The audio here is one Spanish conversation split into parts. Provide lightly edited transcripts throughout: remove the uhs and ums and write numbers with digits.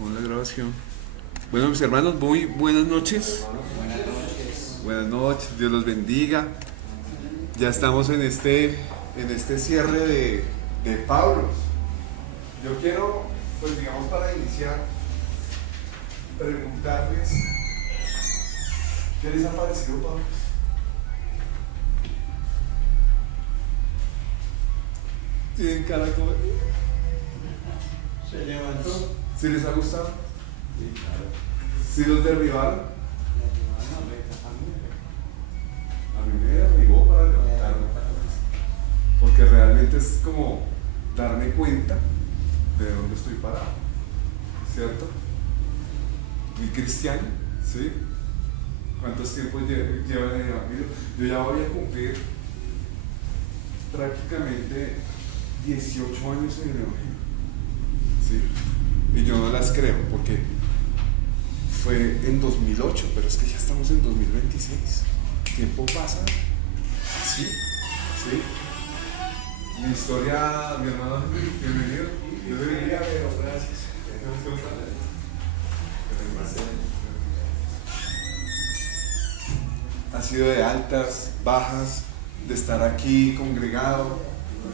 Con la grabación. Bueno, mis hermanos, muy buenas noches. Buenas noches. Buenas noches, Dios los bendiga. Ya estamos en este cierre de Pablo. Yo quiero, pues digamos, para iniciar, preguntarles, ¿qué les ha parecido Pablo? Tienen cara como... Se levantó. ¿Sí les ha gustado? Sí, claro. ¿Sí los derribaron? No, A mí me derribó para levantarme. Porque realmente es como darme cuenta de dónde estoy parado, ¿cierto? Muy cristiano, ¿sí? ¿Cuántos tiempos llevan en el evangelio? Yo ya voy a cumplir prácticamente 18 años en el evangelio, ¿sí? Y yo no las creo porque fue en 2008, pero es que ya estamos en 2026. El tiempo pasa así, ¿sí? Mi historia, mi hermano, bienvenido. Yo debería, pero gracias. Ha sido de altas, bajas, de estar aquí congregado,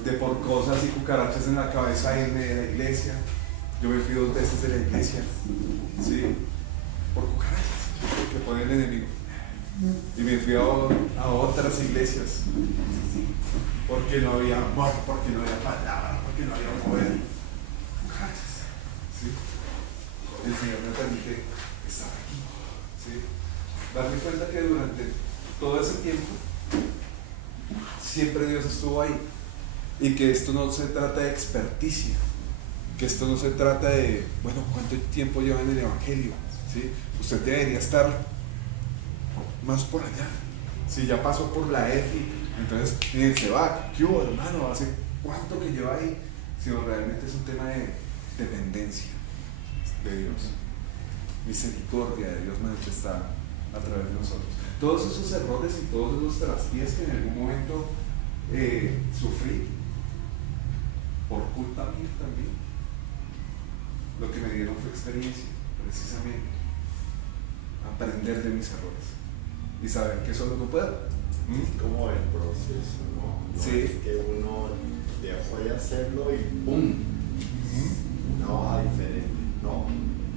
de por cosas y cucarachas en la cabeza irme de la iglesia. Yo me fui 2 veces de la iglesia, ¿sí? Por cucarachas que pone el enemigo. Y me fui a otras iglesias porque no había amor, porque no había palabra, porque no había poder. Cucarachas, ¿sí? El Señor me permite estar aquí, ¿sí? Darme cuenta que durante todo ese tiempo siempre Dios estuvo ahí y que esto no se trata de experticia, que esto no se trata de, bueno, cuánto tiempo lleva en el evangelio, ¿sí? Usted debería estar más por allá. Si ya pasó por la EFI, entonces miren, se va, ¿qué hubo, hermano? ¿Hace cuánto que lleva ahí? Sino realmente es un tema de dependencia de Dios, misericordia de Dios manifestada a través de nosotros. Todos esos errores y todos esos traspiés que en algún momento sufrí por culpa mía también, lo que me dieron fue experiencia, precisamente aprender de mis errores y saber que solo no puedo. Es como el proceso, ¿no? No Sí. es que uno dejó de hacerlo y ¡pum! Una hoja diferente, ¿no?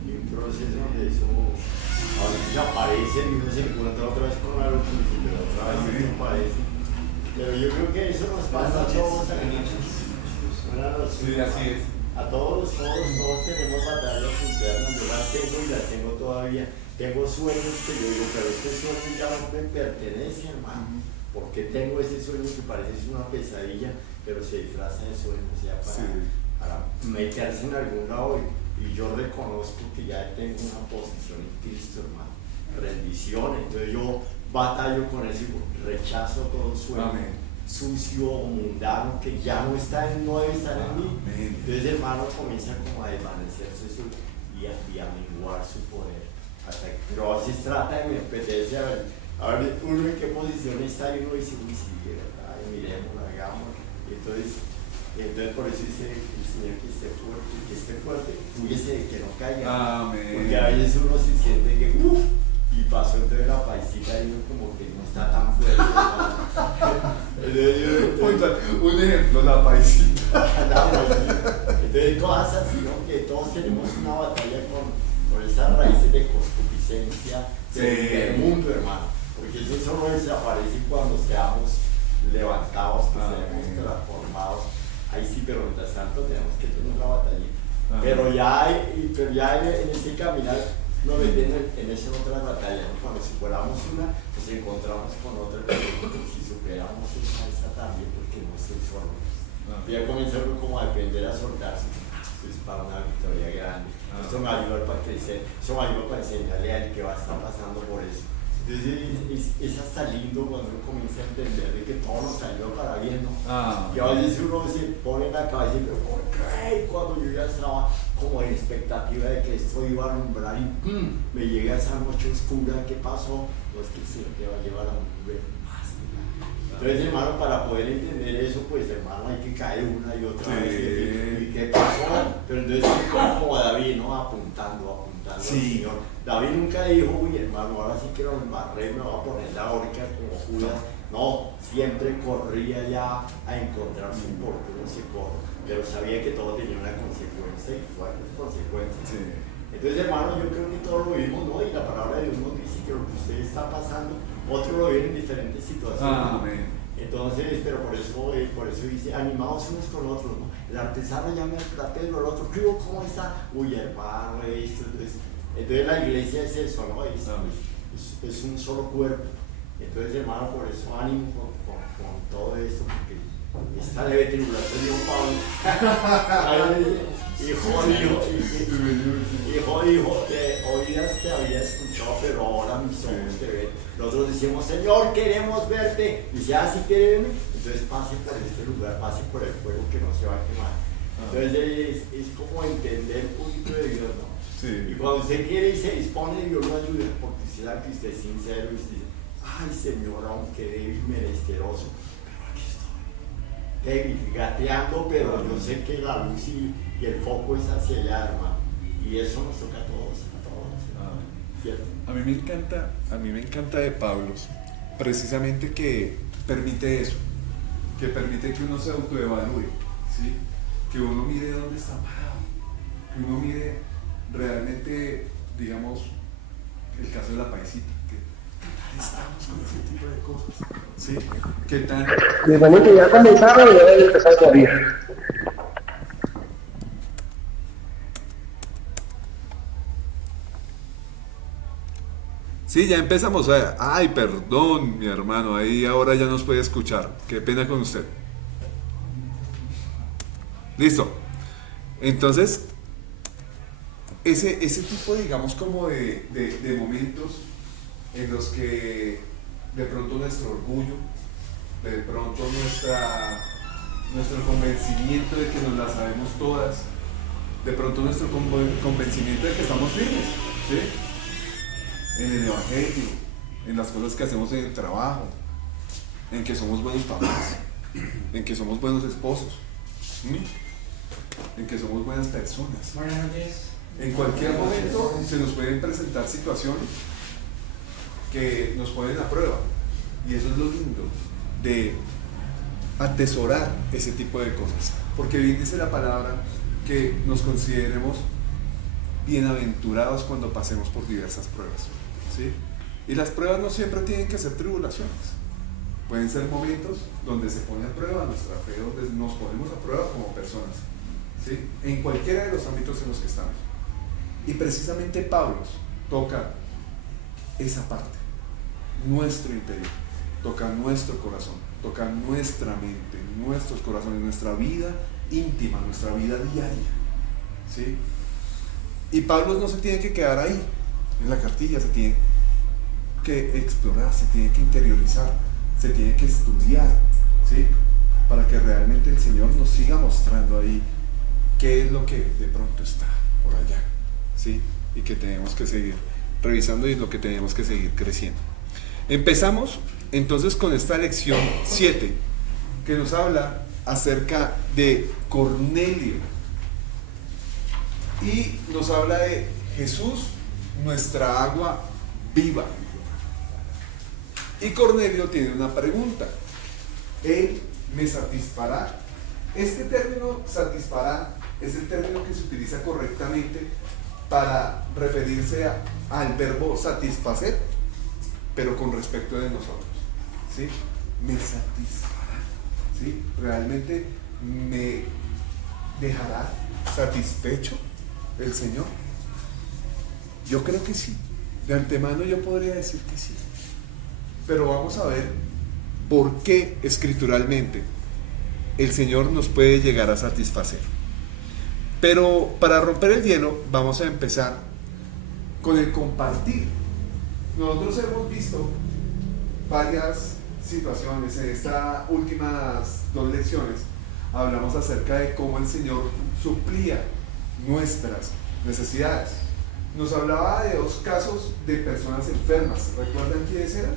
Y un proceso donde eso a veces aparece y uno se encuentra otra vez con algo que dice, pero otra vez no aparece. Pero yo creo que eso nos pasa a todos. Buenas noches. Sí, así es. A todos tenemos batallas internas, yo las tengo y las tengo todavía. Tengo sueños que yo digo, pero este sueño ya no me pertenece, hermano. Porque tengo ese sueño que parece una pesadilla, pero se disfraza de sueño, o sea, para meterse en algún lado. Y yo reconozco que ya tengo una posición en Cristo, hermano. Rendición, entonces yo batallo con eso y rechazo todo sueño. Amén. Sucio o mundano que ya no debe estar en mí. Amén. Entonces, hermano, comienza como a desvanecerse eso y a menguar su poder. Pero a veces trata de me apetece a ver uno en qué posición está y uno dice, uy, sí, ay, miremos, hagamos. Entonces por eso dice el Señor que esté fuerte, cuídese de que no caiga. Amén. Porque a veces uno se siente que, uff, y pasó entonces la paisita y uno como que no está tan fuerte. Un ejemplo, la paisita. Entonces cosas así, ¿no? Que todos tenemos una batalla con esas raíces de concupiscencia del mundo, hermano. Porque eso solo desaparece cuando seamos levantados, que seamos transformados. Ahí sí, pero mientras tanto tenemos que tener una batallita. Pero ya en ese caminar nos metemos en esa otra batalla, ¿no? Cuando si fuéramos una, nos encontramos con otra, pero si superamos esa también, porque no estoy solo. Ya comienza uno como a aprender a soltarse. Eso es para una victoria grande. Esto me ayuda para crecer, eso me ayuda para enseñarle al que va a estar pasando por eso. Entonces es hasta lindo cuando uno comienza a entender de que todo nos ayuda para bien, ¿no? Y a veces uno se pone en la cabeza y dice, pero ¿por qué? Cuando yo ya estaba como en expectativa de que esto iba a alumbrar y me llega esa noche oscura, ¿qué pasó? No, es que el Señor te va a llevar a un nivel más grande. Entonces, hermano, para poder entender eso, pues, hermano, hay que caer una y otra Sí. vez. ¿Y qué pasó? Pero entonces, como David, ¿no? Apuntando Sí. al Señor. David nunca dijo, uy, hermano, ahora sí que lo embarré, me voy a poner la horca como Judas. No, siempre corría ya a encontrar su oportuno socorro, pero sabía que todo tenía una consecuencia y fuertes consecuencias. Sí. Entonces, hermano, yo creo que todos lo vimos, ¿no? Y la palabra de Dios nos dice que lo que usted está pasando, otros lo ven en diferentes situaciones. Amén. Entonces, pero por eso dice, animados unos con otros, ¿no? El artesano llama al platero, el otro, ¿qué hubo? ¿Cómo está? Uy, hermano, esto. Entonces la iglesia es eso, ¿no? Es un solo cuerpo. Entonces, hermano, por eso ánimo con todo esto, porque esta leve tribulación, dijo Pablo. Hijo, oídas te había escuchado, pero ahora mis ojos te ven. Nosotros decimos, Señor, queremos verte. Y dice, si quiere verme, entonces pase por este lugar, pase por el fuego que no se va a quemar. Entonces es como entender un poquito de Dios, ¿no? Sí. Y cuando usted quiere y se dispone, Dios lo ayuda, porque usted sabe que usted es sincero y usted dice, ay, Señor, aunque débil, menesteroso, pero aquí estoy. Débil, gateando, pero yo sé que la luz y el foco es hacia allá, hermano. Y eso nos toca a todos, ¿cierto? A mí me encanta de Pablo, precisamente que permite eso, que permite que uno se autoevalúe, ¿sí? Que uno mire dónde está parado, que uno mire realmente, digamos, el caso de la paisita, que ¿qué tal estamos con ese tipo de cosas? ¿Sí? ¿Qué tal? Mi hermanito ya comenzaron y ya deben empezar a morir. Sí, ya empezamos a... Ay, perdón, mi hermano, ahí ahora ya nos puede escuchar. Qué pena con usted. Listo. Entonces, ese tipo, digamos, como de momentos en los que de pronto nuestro orgullo, de pronto nuestro convencimiento de que nos las sabemos todas, de pronto nuestro convencimiento de que estamos firmes, ¿sí? En el evangelio, en las cosas que hacemos en el trabajo, en que somos buenos papás, en que somos buenos esposos, en que somos buenas personas. Buenas noches. En cualquier momento se nos pueden presentar situaciones que nos ponen a prueba, y eso es lo lindo de atesorar ese tipo de cosas, porque bien dice la palabra que nos consideremos bienaventurados cuando pasemos por diversas pruebas, ¿sí? Y las pruebas no siempre tienen que ser tribulaciones, pueden ser momentos donde se pone a prueba nuestra fe, donde nos ponemos a prueba como personas, ¿sí? En cualquiera de los ámbitos en los que estamos. Y precisamente Pablo toca esa parte, nuestro interior, toca nuestro corazón, toca nuestra mente, nuestros corazones, nuestra vida íntima, nuestra vida diaria, ¿sí? Y Pablo no se tiene que quedar ahí, en la cartilla, se tiene que explorar, se tiene que interiorizar, se tiene que estudiar, ¿sí? Para que realmente el Señor nos siga mostrando ahí qué es lo que de pronto está por allá, ¿sí? Y que tenemos que seguir revisando y lo que tenemos que seguir creciendo. Empezamos entonces con esta lección 7, que nos habla acerca de Cornelio. Y nos habla de Jesús, nuestra agua viva. Y Cornelio tiene una pregunta. Él me satisfará. Este término satisfará es el término que se utiliza correctamente para referirse al verbo satisfacer, pero con respecto de nosotros, ¿sí? Me satisfará, ¿sí? Realmente me dejará satisfecho el Señor. Yo creo que sí. De antemano yo podría decir que sí. Pero vamos a ver por qué escrituralmente el Señor nos puede llegar a satisfacer. Pero para romper el hielo vamos a empezar con el compartir. Nosotros hemos visto varias situaciones. En estas últimas 2 lecciones hablamos acerca de cómo el Señor suplía nuestras necesidades. Nos hablaba de 2 casos de personas enfermas. ¿Recuerdan quiénes eran?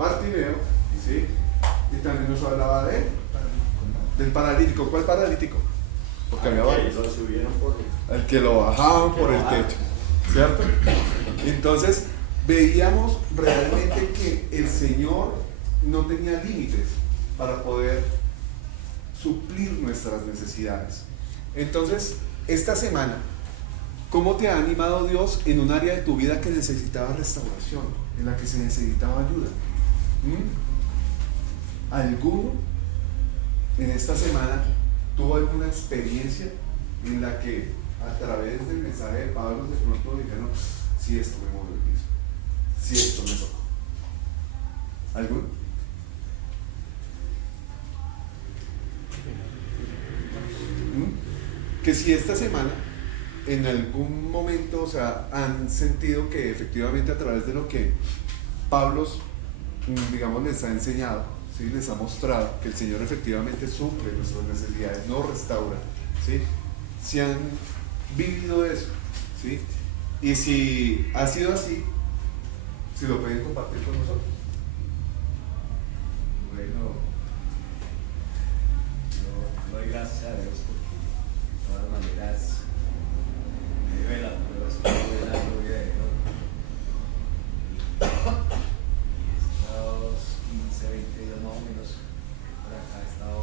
Bartimeo, ¿sí? Y también nos hablaba del paralítico. ¿Cuál paralítico? Porque había varios. Lo subieron por Al que lo bajaban por el techo, ¿cierto? Entonces veíamos realmente que el Señor no tenía límites para poder suplir nuestras necesidades. Entonces, esta semana, ¿cómo te ha animado Dios en un área de tu vida que necesitaba restauración, en la que se necesitaba ayuda? ¿Alguno en esta semana tuvo alguna experiencia en la que a través del mensaje de Pablo de pronto dijeron, si esto me movió el piso, si esto me tocó? ¿Alguno? Que si esta semana en algún momento, o sea, han sentido que efectivamente a través de lo que Pablo, digamos, les ha enseñado, ¿sí? Les ha mostrado que el Señor efectivamente suple nuestras necesidades, nos restaura, ¿sí? Si han vivido eso, ¿sí? Y si ha sido así, si lo pueden compartir con nosotros. Bueno, yo doy gracias a Dios porque de todas maneras me dio de las pruebas que tuve la gloria de Dios. Y estos 15, 20 días más o menos por acá ha estado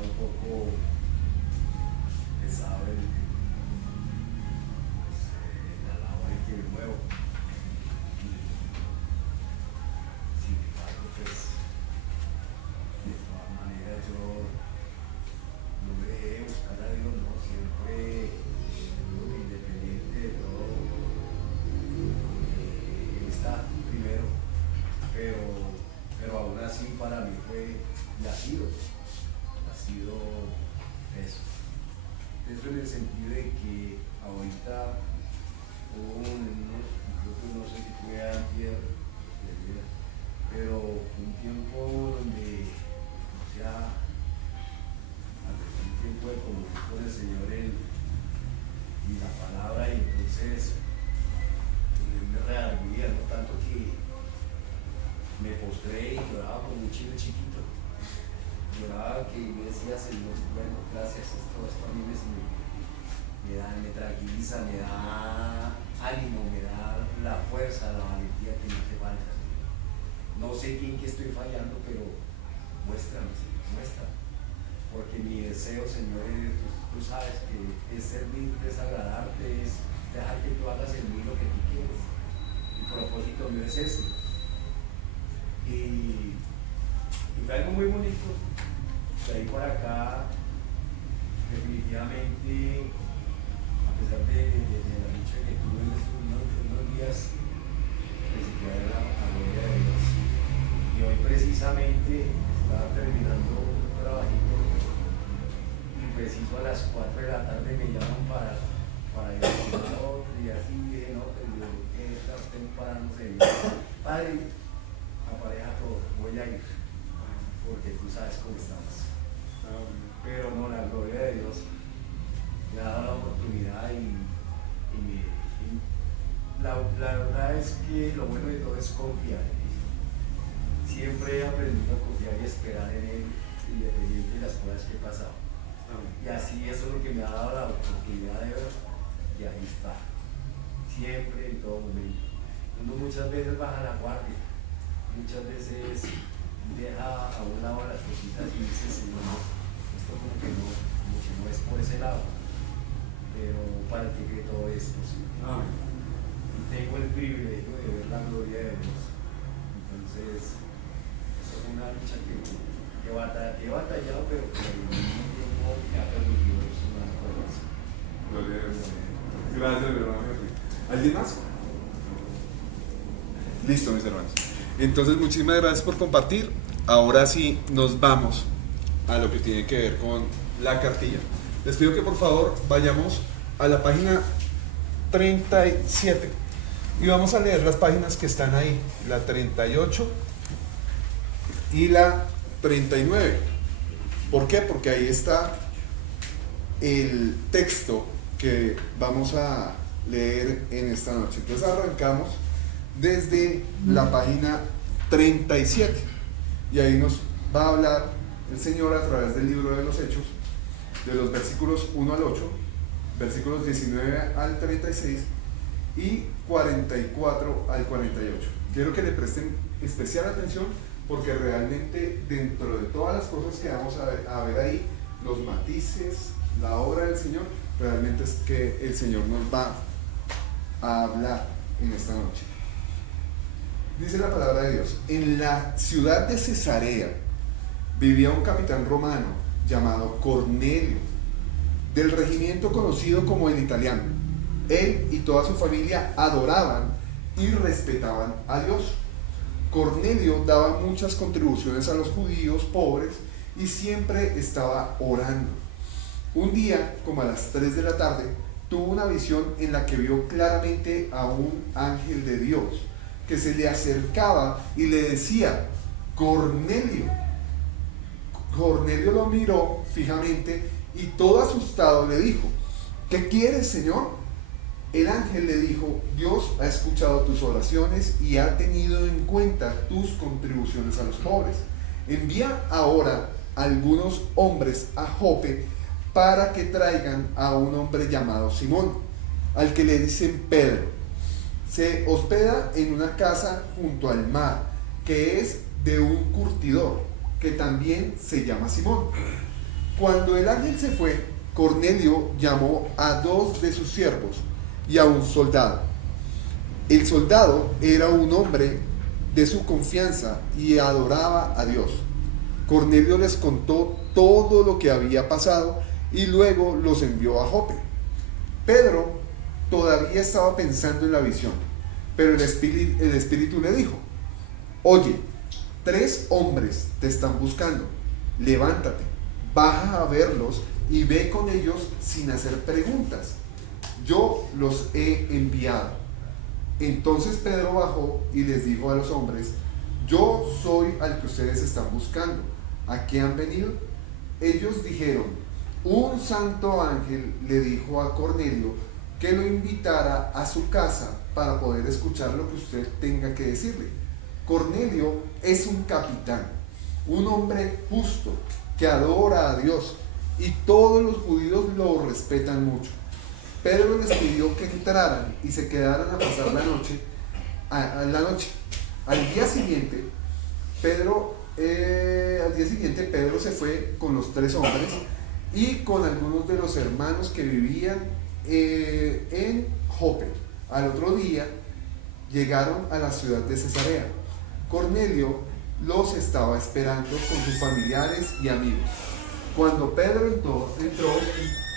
un poco pesado la labor que me muevo. Sin embargo, pues de todas maneras yo no me dejé de buscar a Dios, no, siempre independiente de todo, Él está primero, pero aún así para mí fue, y ha sido eso en el sentido de que ahorita hubo creo que no sé si fue antier, pero un tiempo donde, o sea, un tiempo de comunión con el Señor y la palabra, y entonces me rearguía, no tanto que me postré y lloraba como un chino chiquito. Lloraba que me decía, Señor, bueno, gracias, esto a mí me tranquiliza, me da ánimo, me da la fuerza, la valentía que me hace falta. No sé en qué estoy fallando, pero muéstrame, muéstrame. Porque mi deseo, Señor, tú sabes que es servirte, es agradarte, es dejar que tú hagas en mí lo que tú quieres. Mi propósito mío es ese. Y fue algo muy bonito. De ahí por acá, definitivamente, a pesar de la lucha que tuve en estos unos días, recibí la gloria de Dios. Y hoy precisamente estaba terminando un trabajito y preciso a las 4 de la tarde me llaman para ir a otro, y así dije, no, pero yo que estás temprano, padre, apareja todo, voy a ir, porque tú sabes cómo estamos. Pero no, la gloria de Dios me ha dado la oportunidad y la verdad es que lo bueno de todo es confiar en Él. Siempre he aprendido a confiar y esperar en Él, independiente de las cosas que he pasado. Y así eso es lo que me ha dado la oportunidad de ver, y ahí está, siempre, en todo momento. Uno muchas veces baja la guardia, muchas veces deja a un lado las cositas y dice, Señor, esto como que no es por ese lado, pero para el que cree todo es posible. Y tengo el privilegio de ver la gloria de Dios. Entonces, eso es una lucha que he batallado, pero que al mismo tiempo me ha permitido una cosa. Gloria a Dios. Gracias, hermano. ¿Alguien más? Listo, mis hermanos. Entonces, muchísimas gracias por compartir. Ahora sí nos vamos a lo que tiene que ver con la cartilla. Les pido que por favor vayamos a la página 37 y vamos a leer las páginas que están ahí, la 38 y la 39. ¿Por qué? Porque ahí está el texto que vamos a leer en esta noche. Entonces arrancamos desde la página 37. Y ahí nos va a hablar el Señor a través del libro de los Hechos, de los versículos 1 al 8, versículos 19 al 36 y 44 al 48. Quiero que le presten especial atención porque realmente dentro de todas las cosas que vamos a ver ahí, los matices, la obra del Señor, realmente es que el Señor nos va a hablar en esta noche. Dice la palabra de Dios: en la ciudad de Cesarea vivía un capitán romano llamado Cornelio, del regimiento conocido como el Italiano. Él y toda su familia adoraban y respetaban a Dios. Cornelio daba muchas contribuciones a los judíos pobres y siempre estaba orando. Un día, como a las 3 de la tarde, tuvo una visión en la que vio claramente a un ángel de Dios que se le acercaba y le decía: Cornelio. Cornelio lo miró fijamente y todo asustado le dijo: ¿qué quieres, Señor? El ángel le dijo: Dios ha escuchado tus oraciones y ha tenido en cuenta tus contribuciones a los pobres. Envía ahora algunos hombres a Jope para que traigan a un hombre llamado Simón, al que le dicen Pedro. Se hospeda en una casa junto al mar, que es de un curtidor, que también se llama Simón. Cuando el ángel se fue, Cornelio llamó a 2 de sus siervos y a un soldado. El soldado era un hombre de su confianza y adoraba a Dios. Cornelio les contó todo lo que había pasado y luego los envió a Jope. Pedro todavía estaba pensando en la visión, pero el Espíritu le dijo: oye, 3 hombres te están buscando. Levántate, baja a verlos y ve con ellos sin hacer preguntas. Yo los he enviado. Entonces Pedro bajó y les dijo a los hombres: yo soy al que ustedes están buscando. ¿A qué han venido? Ellos dijeron: un santo ángel le dijo a Cornelio que lo invitara a su casa para poder escuchar lo que usted tenga que decirle. Cornelio es un capitán, un hombre justo que adora a Dios, y todos los judíos lo respetan mucho. Pedro les pidió que entraran y se quedaran a pasar la noche. Al día siguiente Pedro se fue con los 3 hombres y con algunos de los hermanos que vivían en Jope. Al otro día llegaron a la ciudad de Cesarea. Cornelio los estaba esperando con sus familiares y amigos. Cuando Pedro entró,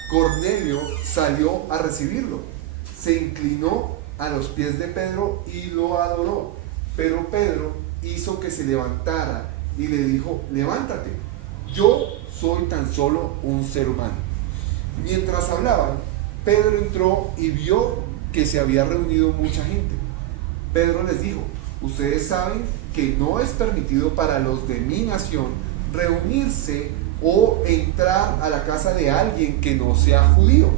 Cornelio salió a recibirlo. Se inclinó a los pies de Pedro y lo adoró. Pero Pedro hizo que se levantara y le dijo: levántate, yo soy tan solo un ser humano. Mientras hablaban, Pedro entró y vio que se había reunido mucha gente. Pedro les dijo: ustedes saben que no es permitido para los de mi nación reunirse o entrar a la casa de alguien que no sea judío.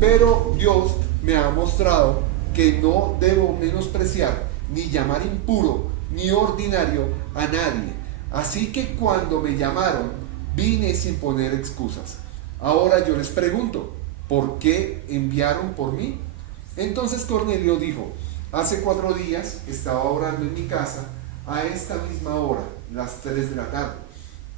Pero Dios me ha mostrado que no debo menospreciar ni llamar impuro ni ordinario a nadie. Así que cuando me llamaron, vine sin poner excusas. Ahora yo les pregunto: ¿por qué enviaron por mí? Entonces Cornelio dijo: hace 4 días estaba orando en mi casa a esta misma hora, las 3 de la tarde.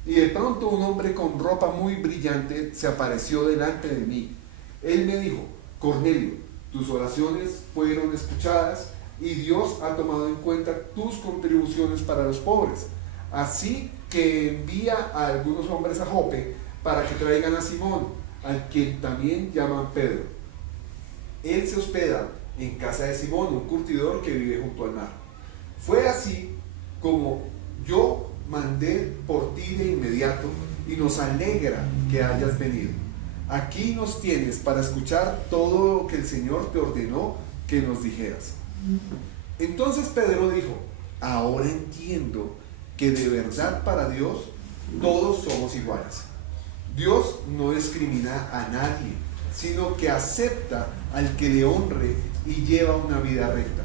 Y de pronto un hombre con ropa muy brillante se apareció delante de mí. Él me dijo: Cornelio, tus oraciones fueron escuchadas y Dios ha tomado en cuenta tus contribuciones para los pobres. Así que envía a algunos hombres a Jope para que traigan a Simón, al que también llaman Pedro. Él se hospeda en casa de Simón, un curtidor que vive junto al mar. Fue así como yo mandé por ti de inmediato, y nos alegra que hayas venido. Aquí nos tienes para escuchar todo lo que el Señor te ordenó que nos dijeras. Entonces Pedro dijo: ahora entiendo que de verdad para Dios todos somos iguales. Dios no discrimina a nadie, sino que acepta al que le honre y lleva una vida recta.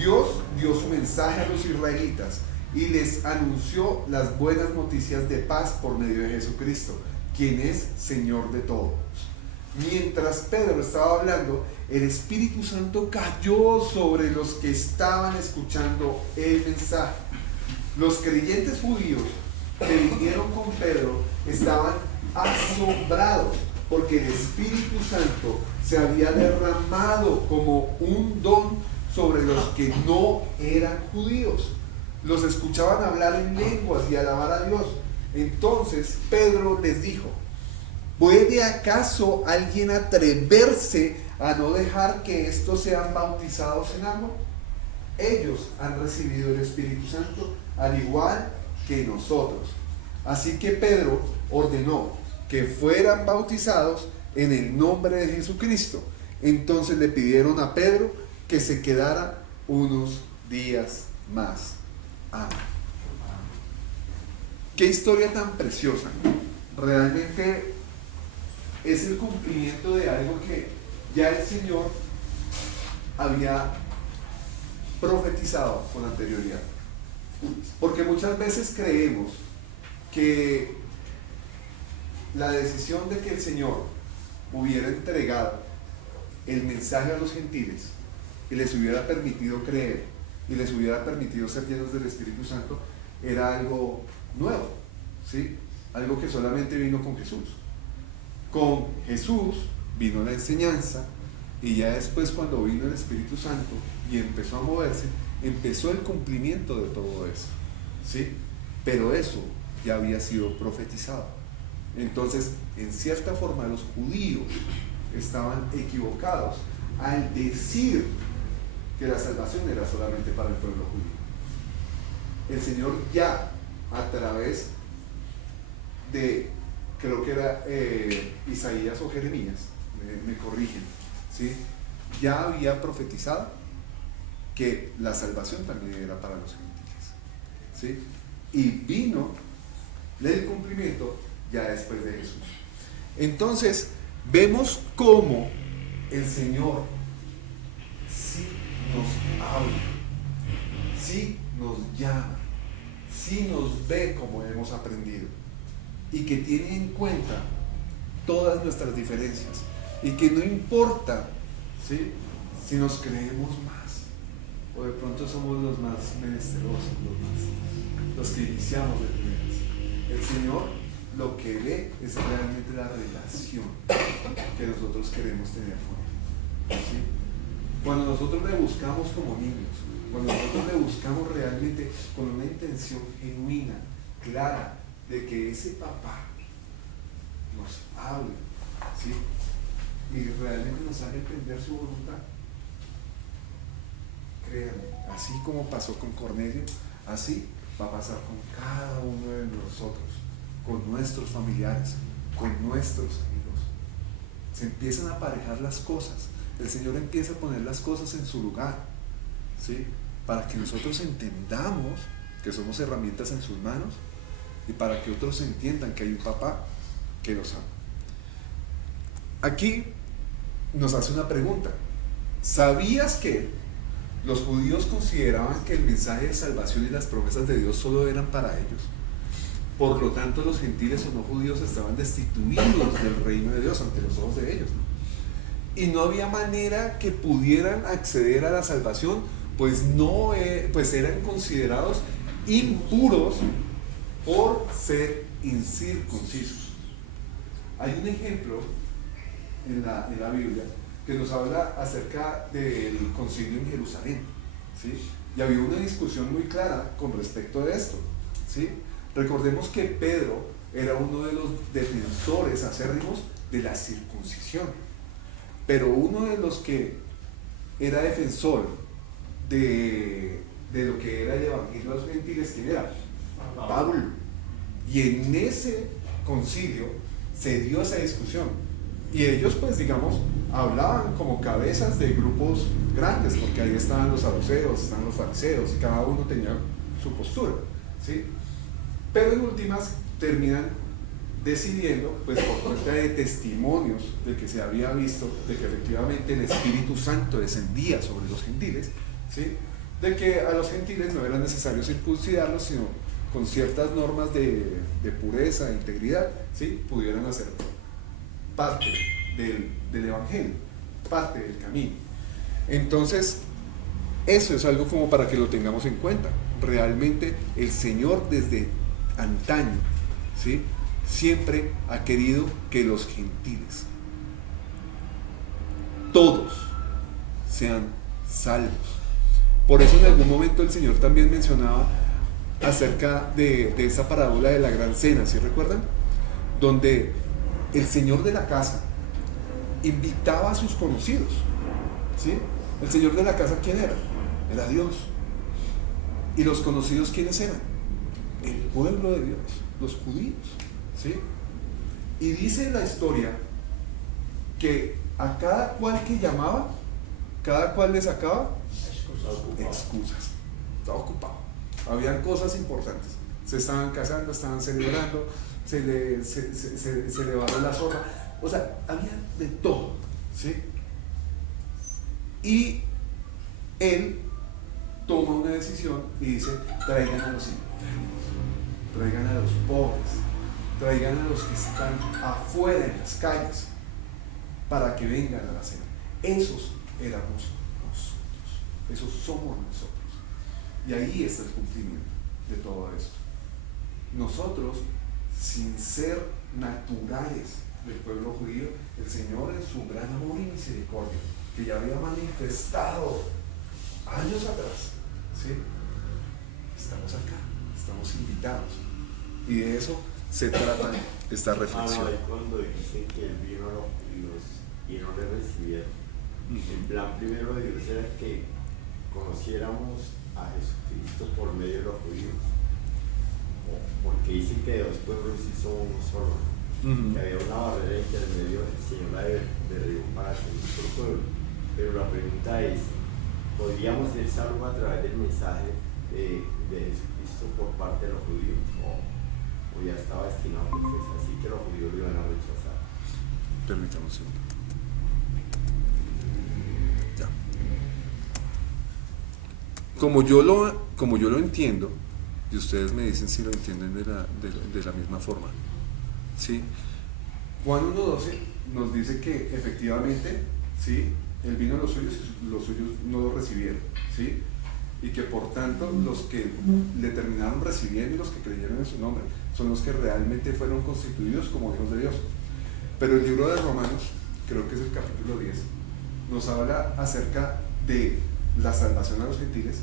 Dios dio su mensaje a los israelitas y les anunció las buenas noticias de paz por medio de Jesucristo, quien es Señor de todos. Mientras Pedro estaba hablando, el Espíritu Santo cayó sobre los que estaban escuchando el mensaje. Los creyentes judíos que vinieron con Pedro estaban asombrados porque el Espíritu Santo se había derramado como un don sobre los que no eran judíos. Los escuchaban hablar en lenguas y alabar a Dios. Entonces Pedro les dijo: ¿puede acaso alguien atreverse a no dejar que estos sean bautizados en agua? Ellos han recibido el Espíritu Santo al igual que nosotros. Así que Pedro ordenó que fueran bautizados en el nombre de Jesucristo. Entonces le pidieron a Pedro que se quedara unos días más. Amén. Qué historia tan preciosa. Realmente es el cumplimiento de algo que ya el Señor había profetizado con anterioridad. Porque muchas veces creemos que la decisión de que el Señor hubiera entregado el mensaje a los gentiles y les hubiera permitido creer y les hubiera permitido ser llenos del Espíritu Santo era algo nuevo, ¿sí? Algo que solamente vino con Jesús. Con Jesús vino la enseñanza, y ya después, cuando vino el Espíritu Santo y empezó a moverse, empezó el cumplimiento de todo eso, ¿sí? Pero eso ya había sido profetizado. Entonces, en cierta forma, los judíos estaban equivocados al decir que la salvación era solamente para el pueblo judío. El Señor ya, a través de, creo que era Isaías o Jeremías, me corrigen, ¿sí? Ya había profetizado que la salvación también era para los gentiles, ¿sí? Y vino el cumplimiento ya después de Jesús. Entonces vemos cómo el Señor sí nos habla, sí nos llama, sí nos ve como hemos aprendido, y que tiene en cuenta todas nuestras diferencias, y que no importa, ¿sí?, si nos creemos más o de pronto somos los más menesterosos, los que iniciamos de primeras. El Señor lo que ve es realmente la relación que nosotros queremos tener con Él, ¿sí? Cuando nosotros le buscamos como niños, cuando nosotros le buscamos realmente con una intención genuina, clara, de que ese papá nos hable, ¿sí?, y realmente nos haga entender su voluntad, créanme, así como pasó con Cornelio, así va a pasar con cada uno de nosotros, con nuestros familiares, con nuestros amigos. Se empiezan a aparejar las cosas, el Señor empieza a poner las cosas en su lugar, ¿sí?, para que nosotros entendamos que somos herramientas en sus manos, y para que otros entiendan que hay un papá que los ama. Aquí nos hace una pregunta: ¿sabías que los judíos consideraban que el mensaje de salvación y las promesas de Dios solo eran para ellos? Por lo tanto, los gentiles o no judíos estaban destituidos del reino de Dios ante los ojos de ellos, ¿no? Y no había manera que pudieran acceder a la salvación, pues eran considerados impuros por ser incircuncisos. Hay un ejemplo en la Biblia que nos habla acerca del concilio en Jerusalén, ¿sí? Y había una discusión muy clara con respecto de esto, ¿sí? Recordemos que Pedro era uno de los defensores acérrimos de la circuncisión, pero uno de los que era defensor de lo que era el evangelio a los gentiles, ¿quién era? Pablo. Y en ese concilio se dio esa discusión, y ellos, pues digamos, hablaban como cabezas de grupos grandes, porque ahí estaban los saduceos, estaban los fariseos, y cada uno tenía su postura, ¿sí? Pero en últimas terminan decidiendo, pues por cuenta de testimonios de que se había visto de que efectivamente el Espíritu Santo descendía sobre los gentiles, ¿sí?, de que a los gentiles no era necesario circuncidarlos, sino con ciertas normas de pureza, de integridad, ¿sí? Pudieran hacer parte del Evangelio, parte del camino. Entonces, eso es algo como para que lo tengamos en cuenta. Realmente el Señor desde antaño, ¿sí? Siempre ha querido que los gentiles, todos, sean salvos. Por eso en algún momento el Señor también mencionaba acerca de esa parábola de la gran cena, ¿sí recuerdan? Donde el Señor de la casa invitaba a sus conocidos, ¿sí? El Señor de la casa, ¿quién era? Era Dios. ¿Y los conocidos quiénes eran? El pueblo de Dios, los judíos, ¿sí? Y dice la historia que a cada cual que llamaba, cada cual le sacaba excusas. Estaba ocupado. Habían cosas importantes. Se estaban casando, estaban celebrando, se le barró la zorra. O sea, había de todo, ¿sí? Y él toma una decisión y dice: traigan a los enfermos, traigan a los pobres, traigan a los que están afuera en las calles, para que vengan a la cena. Esos éramos nosotros, esos somos nosotros. Y ahí está el cumplimiento de todo esto. Nosotros, sin ser naturales del pueblo judío, el Señor, en su gran amor y misericordia, que ya había manifestado años atrás, ¿sí? Estamos acá, estamos invitados, y de eso se trata esta reflexión. Y cuando dicen que Él vino a los judíos y no le recibieron, el plan primero de Dios era que conociéramos a Jesucristo por medio de los judíos, porque dicen que dos pueblos hizo uno solo, que había una barrera intermedio, el Señor la derribó para hacer un solo pueblo. Pero la pregunta es: ¿podríamos ser salvos a través del mensaje de Jesucristo por parte de los judíos? ¿O ya estaba destinado que fuese así, que los judíos lo iban a rechazar? Permítamos un poco. Ya. Como yo lo entiendo, y ustedes me dicen si lo entienden de la misma forma, ¿sí? Juan 1:12 nos dice que efectivamente, ¿sí?, Él vino a los suyos y los suyos no lo recibieron, ¿sí? Y que por tanto los que le terminaron recibiendo y los que creyeron en su nombre son los que realmente fueron constituidos como hijos de Dios. Pero el libro de Romanos, creo que es el capítulo 10, nos habla acerca de la salvación a los gentiles,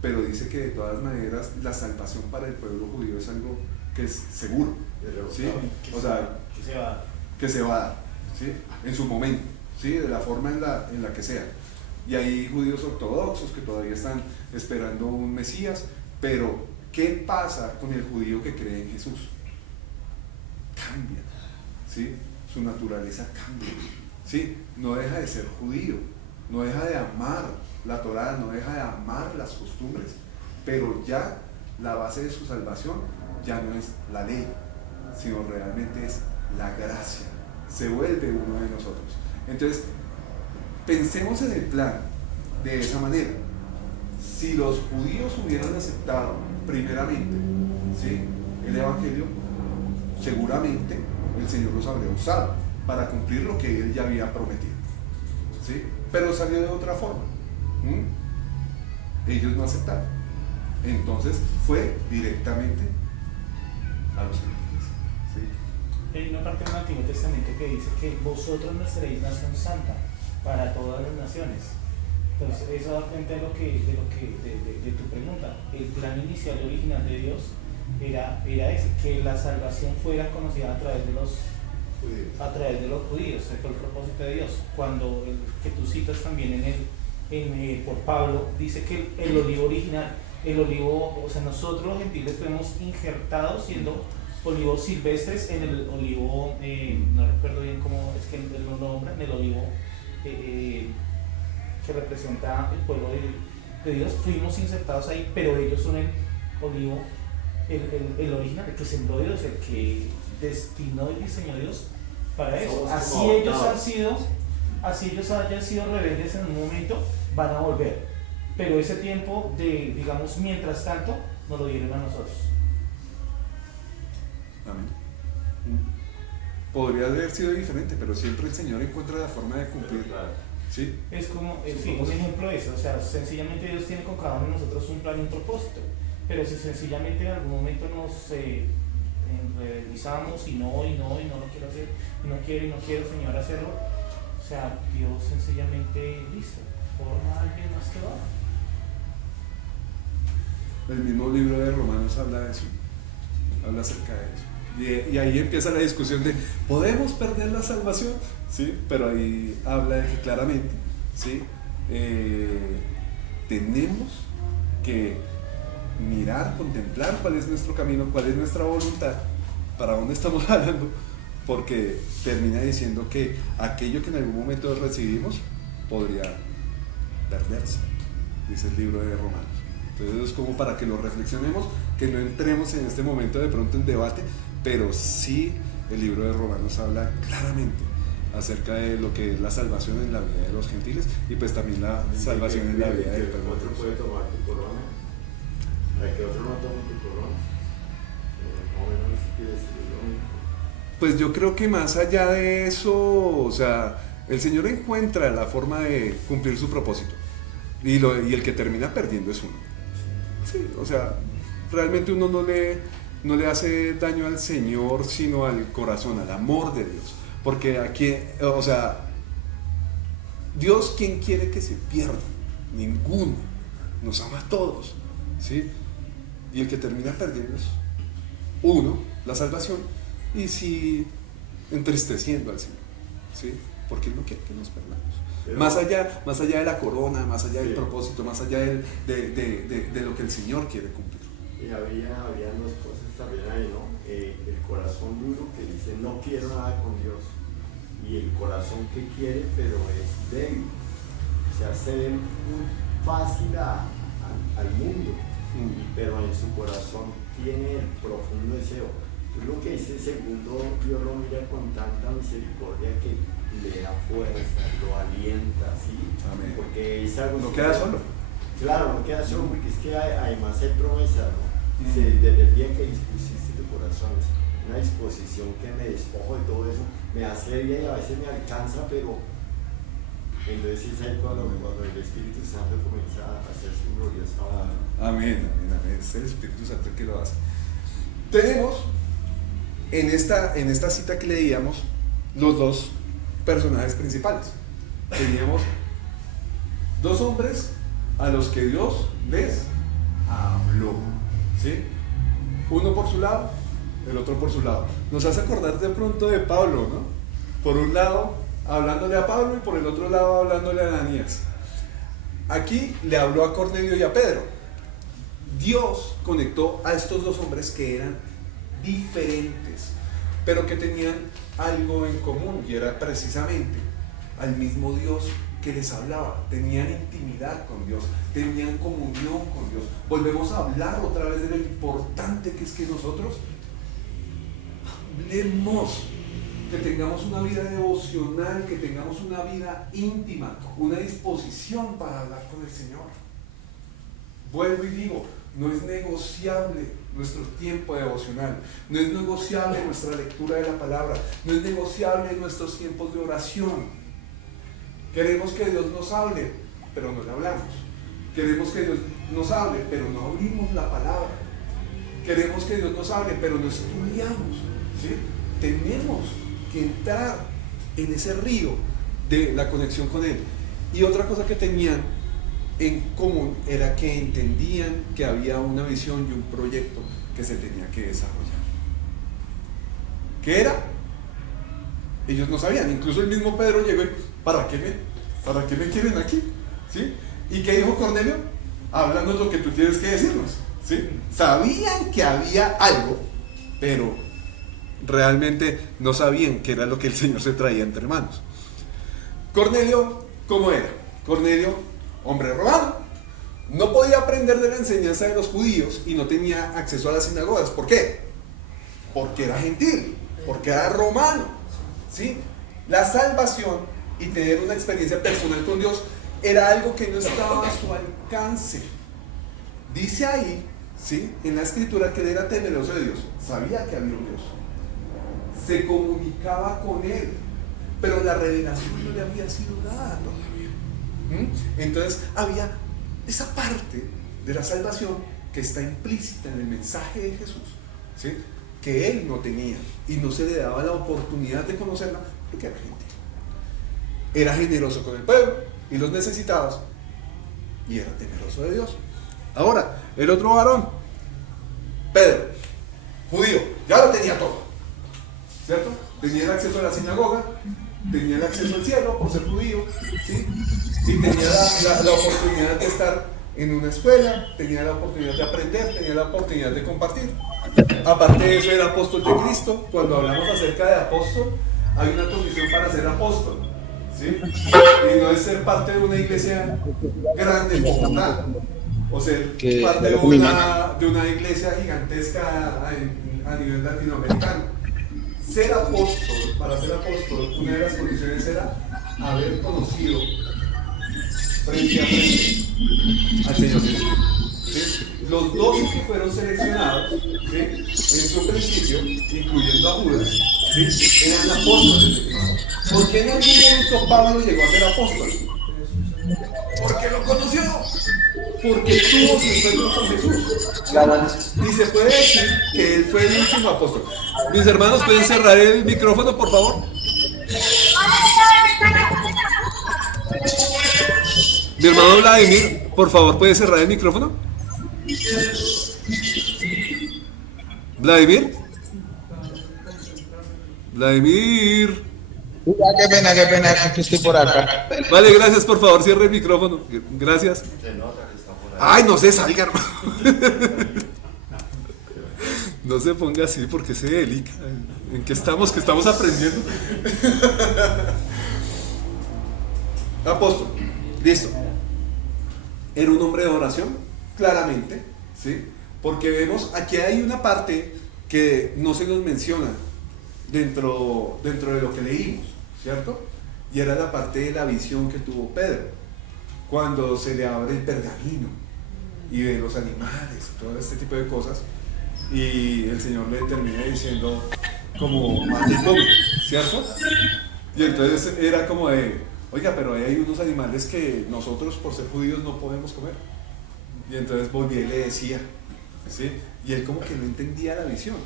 pero dice que de todas maneras la salvación para el pueblo judío es algo que es seguro, ¿sí? O sea, que se va a dar, ¿sí? En su momento, ¿sí? De la forma en la que sea. Y hay judíos ortodoxos que todavía están esperando un Mesías, pero ¿qué pasa con el judío que cree en Jesús? Cambia, ¿sí? Su naturaleza cambia, ¿sí? No deja de ser judío, no deja de amar la Torá, no deja de amar las costumbres, pero ya la base de su salvación ya no es la ley, sino realmente es la gracia. Se vuelve uno de nosotros. Entonces, pensemos en el plan de esa manera. Si los judíos hubieran aceptado primeramente, ¿sí?, el Evangelio, seguramente el Señor los habría usado para cumplir lo que Él ya había prometido, ¿sí? Pero salió de otra forma. Ellos no aceptaron. Entonces fue directamente a los gentiles, ¿sí? Hay una parte del Antiguo Testamento que dice que vosotros no seréis nación santa para todas las naciones. Entonces eso da cuenta de tu pregunta. El plan inicial y original de Dios era ese, que la salvación fuera conocida a través de los judíos. Ese fue el propósito de Dios. Cuando que tú citas también por Pablo, dice que el olivo original, o sea, nosotros los gentiles fuimos injertados siendo olivos silvestres en el olivo, no recuerdo bien cómo es que él lo nombra, en el olivo que representa el pueblo de Dios, fuimos insertados ahí, pero ellos son el olivo, el original, el que sembró Dios, el que destinó y diseñó Dios para eso. Así ellos hayan sido rebeldes en un momento, van a volver. pero ese tiempo de, digamos, mientras tanto, nos lo dieron a nosotros. Amén. Podría haber sido diferente, pero siempre el Señor encuentra la forma de cumplir. ¿Sí? Es como, sí, un ejemplo de eso, o sea, sencillamente Dios tiene con cada uno de nosotros un plan y un propósito, pero si sencillamente en algún momento nos realizamos y no lo quiero hacer, y no quiero, Señor, hacerlo, o sea, Dios sencillamente, listo, forma a alguien más que va. El mismo libro de Romanos habla de eso, habla acerca de eso. Y ahí empieza la discusión de, ¿podemos perder la salvación? ¿Sí? Pero ahí habla de que claramente, ¿sí? Tenemos que mirar, contemplar cuál es nuestro camino, cuál es nuestra voluntad, para dónde estamos hablando, porque termina diciendo que aquello que en algún momento recibimos podría perderse, dice el libro de Romanos. Entonces es como para que lo reflexionemos, que no entremos en este momento de pronto en debate, pero sí el libro de Romanos habla claramente acerca de lo que es la salvación en la vida de los gentiles y pues también la salvación en la vida del pueblo. Otro puede tomar tu corona, para que otro no tome tu corona. Más o menos quiere decir lo mismo. Pues yo creo que más allá de eso, o sea, el Señor encuentra la forma de cumplir su propósito y el que termina perdiendo es uno. Sí, o sea, realmente uno no le hace daño al Señor, sino al corazón, al amor de Dios. Porque aquí, o sea, Dios, ¿quién quiere que se pierda? Ninguno. Nos ama a todos, ¿sí? Y el que termina perdiendo es uno, la salvación, y sí, entristeciendo al Señor, ¿sí? Porque Él no quiere que nos perdamos. Pero, más allá de la corona, más allá del sí. propósito, más allá de lo que el Señor quiere cumplir. Y había dos cosas también ahí, ¿no? El corazón duro que dice no quiero nada con Dios, y el corazón que quiere pero es débil, o sea, se ve muy fácil al mundo, pero en su corazón tiene el profundo deseo. Es lo que dice segundo, Dios lo mira con tanta misericordia que le da fuerza, lo alienta, ¿sí? Amén. Porque es algo No queda solo. Claro, no queda solo, porque es que además hay promesa, ¿no? Dice, desde el día que dispusiste tu corazón, es una disposición que me despojo de todo eso, me hace bien y a veces me alcanza, pero entonces es ahí cuando el Espíritu Santo comienza a hacer su gloriosa obra. Amén, amén, amén. Es el Espíritu Santo el que lo hace. Tenemos en esta cita que leíamos los dos personajes principales. Teníamos dos hombres a los que Dios les habló, ¿sí? Uno por su lado, el otro por su lado. Nos hace acordar de pronto de Pablo, ¿no? Por un lado hablándole a Pablo y por el otro lado hablándole a Ananías. Aquí le habló a Cornelio y a Pedro. Dios conectó a estos dos hombres que eran diferentes, pero que tenían algo en común, y era precisamente al mismo Dios que les hablaba. Tenían intimidad con Dios, tenían comunión con Dios. Volvemos a hablar otra vez de lo importante que es que nosotros hablemos, que tengamos una vida devocional, que tengamos una vida íntima, una disposición para hablar con el Señor. Vuelvo y digo, no es negociable nuestro tiempo devocional, no es negociable nuestra lectura de la palabra, no es negociable nuestros tiempos de oración. Queremos que Dios nos hable, pero no le hablamos. Queremos que Dios nos hable, pero no abrimos la palabra. Queremos que Dios nos hable, pero no estudiamos, ¿sí? Tenemos que entrar en ese río de la conexión con Él. Y otra cosa que tenían en común era que entendían que había una visión y un proyecto que se tenía que desarrollar. ¿Qué era? Ellos no sabían. Incluso el mismo Pedro llegó y ¿para qué me quieren aquí? ¿Sí? ¿Y qué dijo Cornelio? Háblanos lo que tú tienes que decirnos, ¿sí? Sabían que había algo, pero realmente no sabían qué era lo que el Señor se traía entre manos. Cornelio, ¿cómo era? Cornelio, hombre romano, no podía aprender de la enseñanza de los judíos y no tenía acceso a las sinagogas. ¿Por qué? Porque era gentil, porque era romano, ¿sí? La salvación y tener una experiencia personal con Dios era algo que no estaba a su alcance. Dice ahí, ¿sí?, en la escritura, que él era temeroso de Dios, sabía que había un Dios, se comunicaba con él, pero la revelación no le había sido dada todavía. Entonces había esa parte de la salvación que está implícita en el mensaje de Jesús, ¿sí?, que él no tenía y no se le daba la oportunidad de conocerla porque era gentil. Era generoso con el pueblo y los necesitados y era temeroso de Dios. Ahora, el otro varón, Pedro, judío, ya lo tenía todo, ¿cierto? Tenía el acceso a la sinagoga, tenía el acceso al cielo por ser judío, ¿sí?, y tenía la oportunidad de estar en una escuela, tenía la oportunidad de aprender, tenía la oportunidad de compartir. Aparte de eso, era apóstol de Cristo. Cuando hablamos acerca de apóstol, hay una condición para ser apóstol, ¿sí?, y no es ser parte de una iglesia grande en Bogotá, o ser parte de una iglesia gigantesca a nivel latinoamericano. Ser apóstol, para ser apóstol, una de las condiciones era haber conocido frente a frente al Señor Jesús, ¿sí? Los 12 que fueron seleccionados, ¿sí?, en su principio, incluyendo a Judas, ¿sí?, eran apóstoles de Cristo. ¿Por qué en algún momento Pablo llegó a ser apóstol? Porque lo conoció, porque tuvo su encuentro con Jesús. Y se puede decir que él fue el último apóstol. Mis hermanos, ¿pueden cerrar el micrófono, por favor? Mi hermano Vladimir, por favor, ¿puede cerrar el micrófono? Vladimir. Vladimir. Qué pena, que estoy por acá. Vale, gracias, por favor, cierre el micrófono. Gracias. Se nota que está por ahí. Ay, no se salga, hermano. No se ponga así porque se delica. ¿En qué estamos? ¿Qué estamos aprendiendo? Apóstol, listo. Era un hombre de oración, claramente, ¿sí? Porque vemos, aquí hay una parte que no se nos menciona dentro de lo que leímos, ¿cierto? Y era la parte de la visión que tuvo Pedro, cuando se le abre el pergamino y ve los animales y todo este tipo de cosas, y el Señor le termina diciendo como mate y come, ¿cierto? Y entonces era como de, oiga, pero ahí hay unos animales que nosotros por ser judíos no podemos comer. Y entonces volvía y le decía, ¿sí? Y él como que no entendía la visión.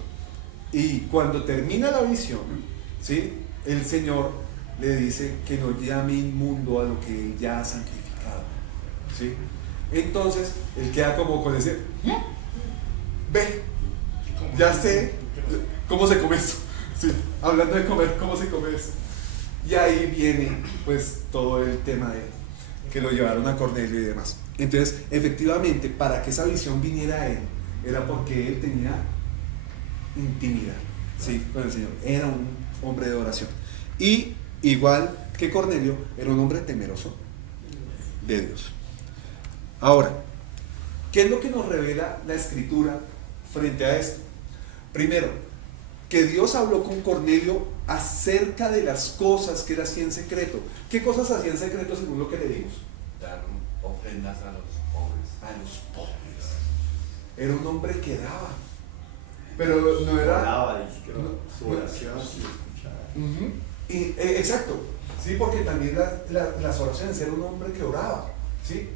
Y cuando termina la visión, ¿sí?, el Señor le dice que no llame inmundo a lo que él ya ha santificado, ¿sí? Entonces él queda como con ese, ve, ya sé cómo se come esto, ¿sí? Hablando de comer, ¿cómo se come esto? Y ahí viene pues todo el tema de que lo llevaron a Cornelio y demás. Entonces, efectivamente, para que esa visión viniera a él, era porque él tenía intimidad, ¿sí?, con el Señor. Era un hombre de oración. Y igual que Cornelio, era un hombre temeroso de Dios. Ahora, ¿qué es lo que nos revela la Escritura frente a esto? Primero, que Dios habló con Cornelio acerca de las cosas que él hacía en secreto. ¿Qué cosas hacía en secreto según lo que leímos? Dar ofrendas a los pobres. A los pobres. Era un hombre que daba, pero no era... Oraba, dice que su oración sí escuchaba. Exacto, sí, porque también las oraciones, era un hombre que oraba, ¿sí?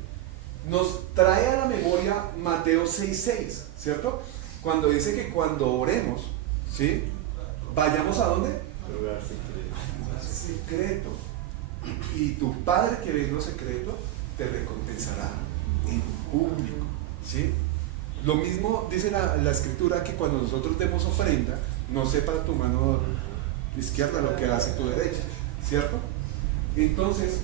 Nos trae a la memoria Mateo 6:6, ¿cierto? Cuando dice que cuando oremos, ¿sí?, vayamos ¿a dónde? Lugar secreto. Secreto. Y tu Padre que ve en lo secreto te recompensará en público, ¿sí? Lo mismo dice la Escritura, que cuando nosotros demos ofrenda, no sepa tu mano izquierda lo que hace tu derecha, ¿cierto? Entonces,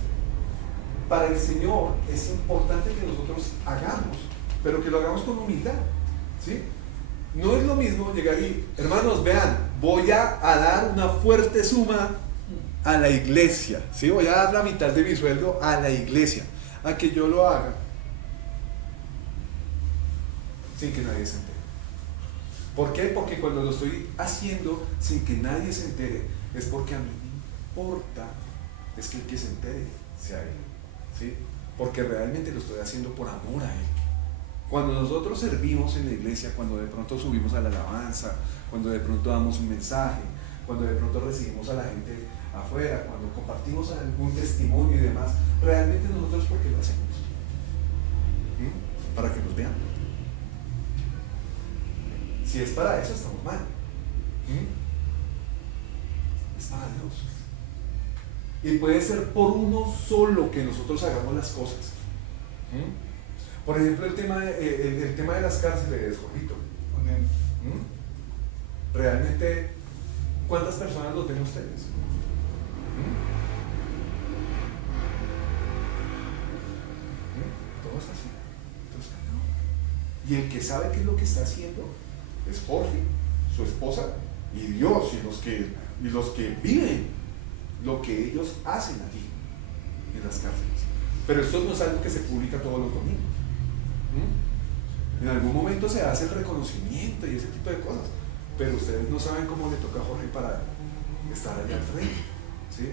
para el Señor es importante que nosotros hagamos, pero que lo hagamos con humildad, ¿sí? No es lo mismo llegar y, hermanos, vean, voy a dar una fuerte suma a la iglesia, ¿sí? Voy a dar la mitad de mi sueldo a la iglesia, a que yo lo haga sin que nadie se entere. ¿Por qué? Porque cuando lo estoy haciendo sin que nadie se entere, es porque a mí me importa es que el que se entere sea él, ¿sí? porque realmente lo estoy haciendo por amor a Él. Cuando nosotros servimos en la iglesia, cuando de pronto subimos a la alabanza, cuando de pronto damos un mensaje, cuando de pronto recibimos a la gente afuera, cuando compartimos algún testimonio y demás, realmente nosotros, ¿por qué lo hacemos? Para que nos vean. Si es para eso, estamos mal. Es para Dios. Y puede ser por uno solo que nosotros hagamos las cosas. Por ejemplo, el tema de las cárceles, Jorgito. Realmente, ¿cuántas personas lo tienen ustedes? Todos así. Todos callados. Y el que sabe qué es lo que está haciendo es Jorge, su esposa y Dios, y los que viven lo que ellos hacen allí en las cárceles. Pero esto no es algo que se publica todos los domingos. En algún momento se hace el reconocimiento y ese tipo de cosas, pero ustedes no saben cómo le toca a Jorge para estar allá al frente, ¿sí?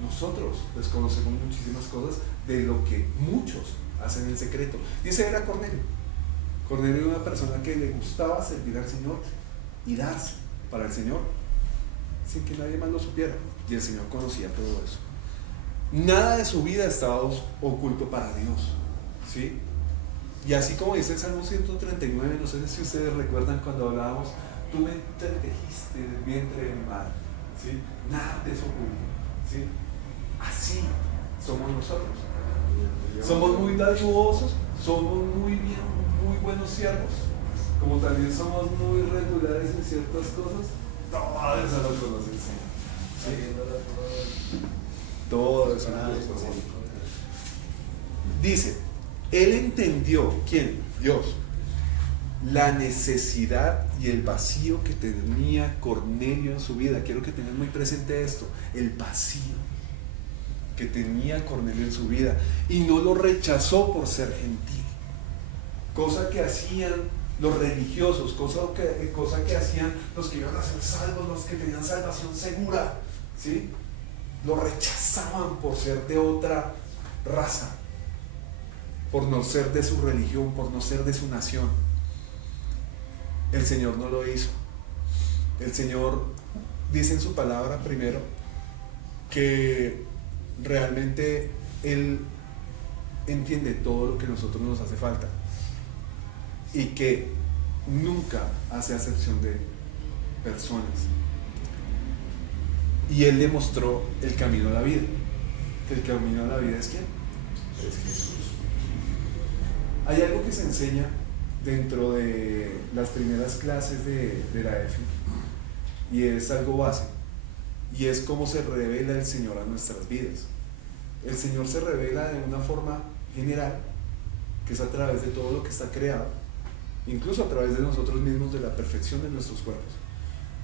Nosotros desconocemos muchísimas cosas de lo que muchos hacen en secreto. Y ese era Cornelio. Cornelio era una persona que le gustaba servir al Señor y darse para el Señor sin que nadie más lo supiera, y el Señor conocía todo eso. Nada de su vida estaba oculto para Dios, ¿sí? Y así como dice el Salmo 139, no sé si ustedes recuerdan cuando hablábamos, tú me entretejiste del vientre de mi madre, ¿sí? Nada te es oculto, ¿sí? Así somos nosotros. Somos muy dadivosos, somos muy buenos siervos, como también somos muy regulares en ciertas cosas. Todo eso lo conoce el Señor, ¿sí? Todo eso lo conoce. Dice, Él entendió, ¿quién? Dios, la necesidad y el vacío que tenía Cornelio en su vida. Quiero que tengan muy presente esto, el vacío que tenía Cornelio en su vida, y no lo rechazó por ser gentil, cosa que hacían los religiosos, cosa que hacían los que iban a ser salvos, los que tenían salvación segura, ¿sí? Lo rechazaban por ser de otra raza, por no ser de su religión, por no ser de su nación. El Señor no lo hizo. El Señor dice en su palabra primero que realmente Él entiende todo lo que a nosotros nos hace falta y que nunca hace acepción de personas. Y Él demostró el camino a la vida. El camino a la vida es ¿quién? Es Jesús. Hay algo que se enseña dentro de las primeras clases de la EFI, y es algo básico, y es cómo se revela el Señor a nuestras vidas. El Señor se revela de una forma general, que es a través de todo lo que está creado, incluso a través de nosotros mismos, de la perfección de nuestros cuerpos,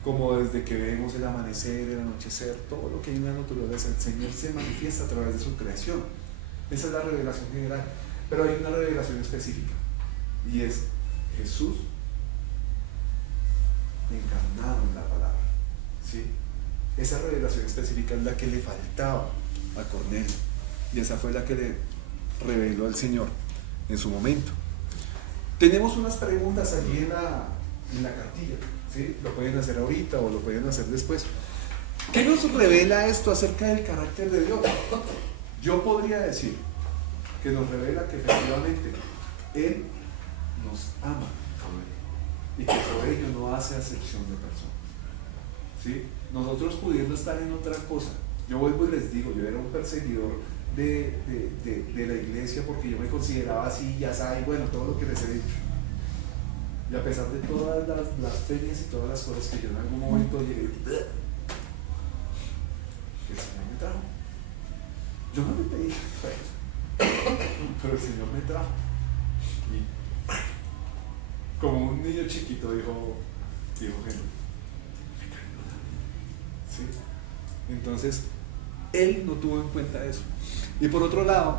como desde que vemos el amanecer, el anochecer, todo lo que hay en la naturaleza. El Señor se manifiesta a través de su creación. Esa es la revelación general, pero hay una revelación específica, y es Jesús encarnado en la palabra, ¿sí? Esa revelación específica es la que le faltaba a Cornelio, y esa fue la que le reveló el Señor en su momento. Tenemos unas preguntas allí en la cartilla, ¿sí? Lo pueden hacer ahorita o lo pueden hacer después. ¿Qué nos revela esto acerca del carácter de Dios? Yo podría decir que nos revela que efectivamente Él nos ama y que por ello no hace acepción de personas, ¿sí? Nosotros pudiendo estar en otra cosa, yo vuelvo y les digo, yo era un perseguidor de la iglesia porque yo me consideraba así, ya saben, bueno, todo lo que les he dicho, y a pesar de todas las ferias y todas las cosas que yo en algún momento llegué, el Señor me trajo. Yo no le pedí, pero el Señor me trajo, y como un niño chiquito dijo Henry, me cayó nada, ¿sí? Entonces Él no tuvo en cuenta eso. Y por otro lado,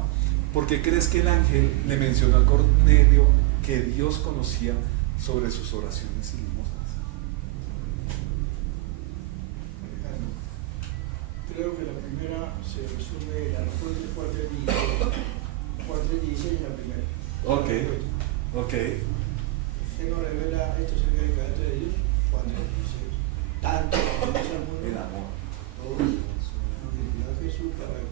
¿por qué crees que el ángel le mencionó a Cornelio que Dios conocía sobre sus oraciones y limosnas? creo que la primera se resume, la respuesta es 4 y 16 en la primera. Ok, ok. Se nos revela esto acerca del carácter de Dios cuando dice tanto como Dios al mundo, El amor. todo glorificó a Jesús para que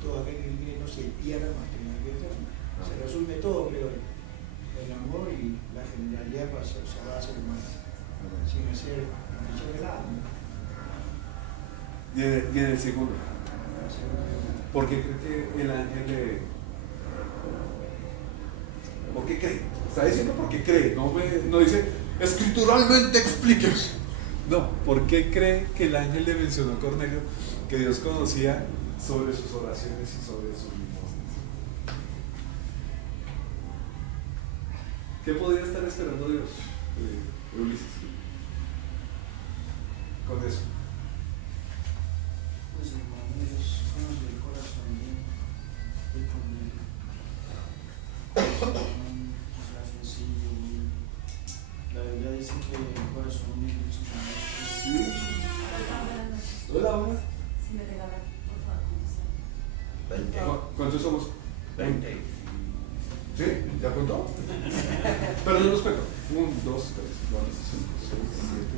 todo aquel que cree no se pierda, más que la vida eterna. Se resume todo, creo, el amor y la generalidad para ser salvada a ser humano, sin hacer condición de nada. ¿No? Y en el segundo, ¿por qué cree que el ángel le... ¿Por qué cree? Está diciendo por qué cree, no dice escrituralmente explíqueme. No, ¿por qué cree que el ángel le mencionó a Cornelio que Dios conocía sobre sus oraciones y sobre sus limosnas? ¿Qué podría estar esperando Dios, Ulises? Con eso. Pues hermano, Dios conoce el corazón de Cornelio. Quizás sencillo, humilde. La Biblia dice que el corazón humilde es un ¿Sí? Hola, hola. Si me regalan, por favor, 20. ¿Cuántos somos? 20. ¿Sí? ¿Ya contó? Pero no los cuento. 1, 2, 3, 4, 5, 6,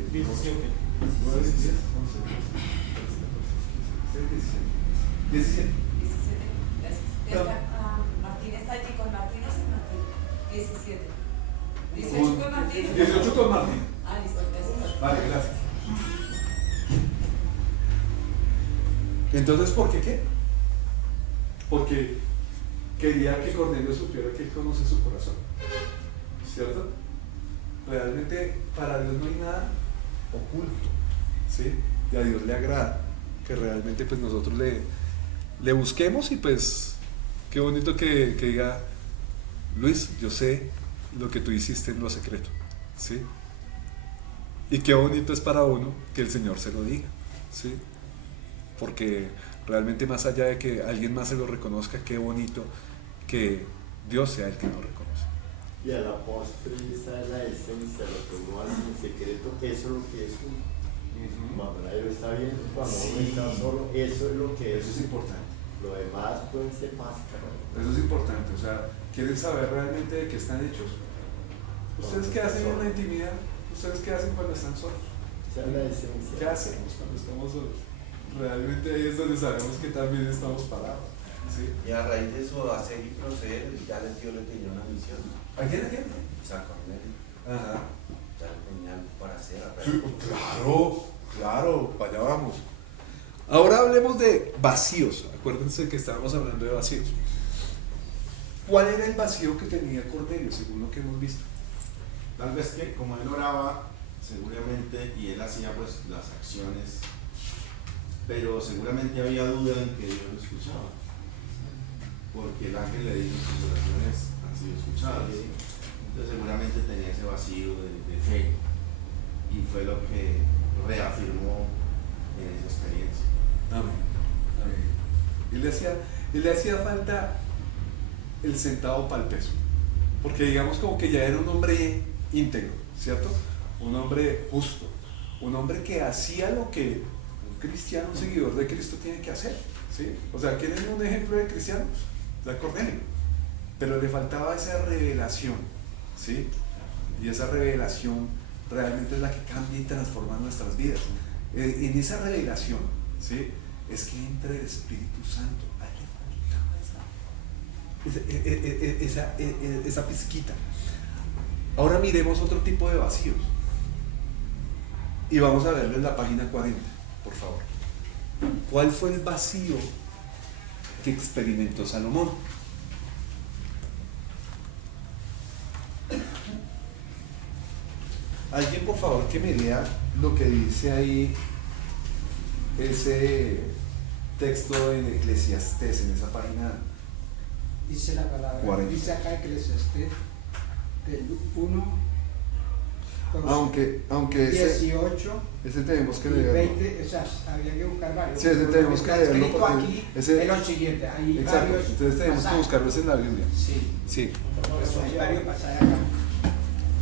7, 17. 9, 10, 11, 12, 13, 14, 15, 16, 17. 17. Martín está allí con Martín o sin Martín. 17. 18 con Martín. 18 con Martín. Ah, listo, gracias. Vale, gracias. Entonces, ¿por qué qué? Porque quería que Cornelio supiera que él conoce su corazón. ¿Cierto? Realmente para Dios no hay nada oculto, ¿sí? Y a Dios le agrada que realmente pues nosotros le busquemos y pues qué bonito que diga, Luis, yo sé lo que tú hiciste en lo secreto, ¿sí? Y qué bonito es para uno que el Señor se lo diga, ¿sí? Porque realmente más allá de que alguien más se lo reconozca, qué bonito que Dios sea el que lo reconoce. Y a la postre esa es la esencia, lo que uno hace en secreto, eso es lo que es uno. Cuando nadie lo está viendo, cuando uno está solo, eso es lo que es. Eso es importante. Lo demás pueden ser máscaras. Eso es importante, o sea, ¿quieren saber realmente de qué están hechos? ¿Ustedes qué hacen en la intimidad? ¿Ustedes qué hacen cuando están solos? Esa es la esencia. ¿Qué hacemos cuando estamos solos? Realmente ahí es donde sabemos que también estamos parados, ¿sí? Y a raíz de eso, hacer y proceder, ya Dios le tenía una misión. ¿A quién? San Cornelio, Ajá. ya tenía algo para hacer. Sí, claro, para allá vamos. Ahora hablemos de vacíos. Acuérdense que estábamos hablando de vacíos. ¿Cuál era el vacío que tenía Cornelio, según lo que hemos visto? Tal vez que como él oraba, seguramente, y él hacía pues las acciones, pero seguramente había duda en que Dios lo escuchaba, porque el ángel le dijo que sus oraciones han sido escuchadas. Entonces seguramente tenía ese vacío de fe, y fue lo que reafirmó en esa experiencia. Amén. Y le hacía falta el centavo para el peso, porque digamos como que ya era un hombre íntegro, ¿cierto? Un hombre justo, un hombre que hacía lo que un cristiano, un seguidor de Cristo tiene que hacer, ¿sí? O sea, ¿quieren un ejemplo de cristianos? Da Cornelio, pero le faltaba esa revelación, ¿sí? Y esa revelación realmente es la que cambia y transforma nuestras vidas. En esa revelación, ¿sí? Es que entra el Espíritu Santo. A él le faltaba esa pizquita. Ahora miremos otro tipo de vacíos. Y vamos a verlo en la página 40, por favor. ¿Cuál fue el vacío que experimentó Salomón? Alguien, por favor, que me lea lo que dice ahí ese texto en Eclesiastés, en esa página. Dice la palabra, 40. dice acá Eclesiastés del 1, Aunque 18 ese tenemos que y leerlo. 20, o sea, había que buscar varios. Sí, ese tenemos que Está leerlo escrito porque aquí ese- es lo siguiente, hay Exacto, varios entonces tenemos que pasajes. buscarlos en la Biblia. Sí, Sí. por eso hay varios pasajes acá.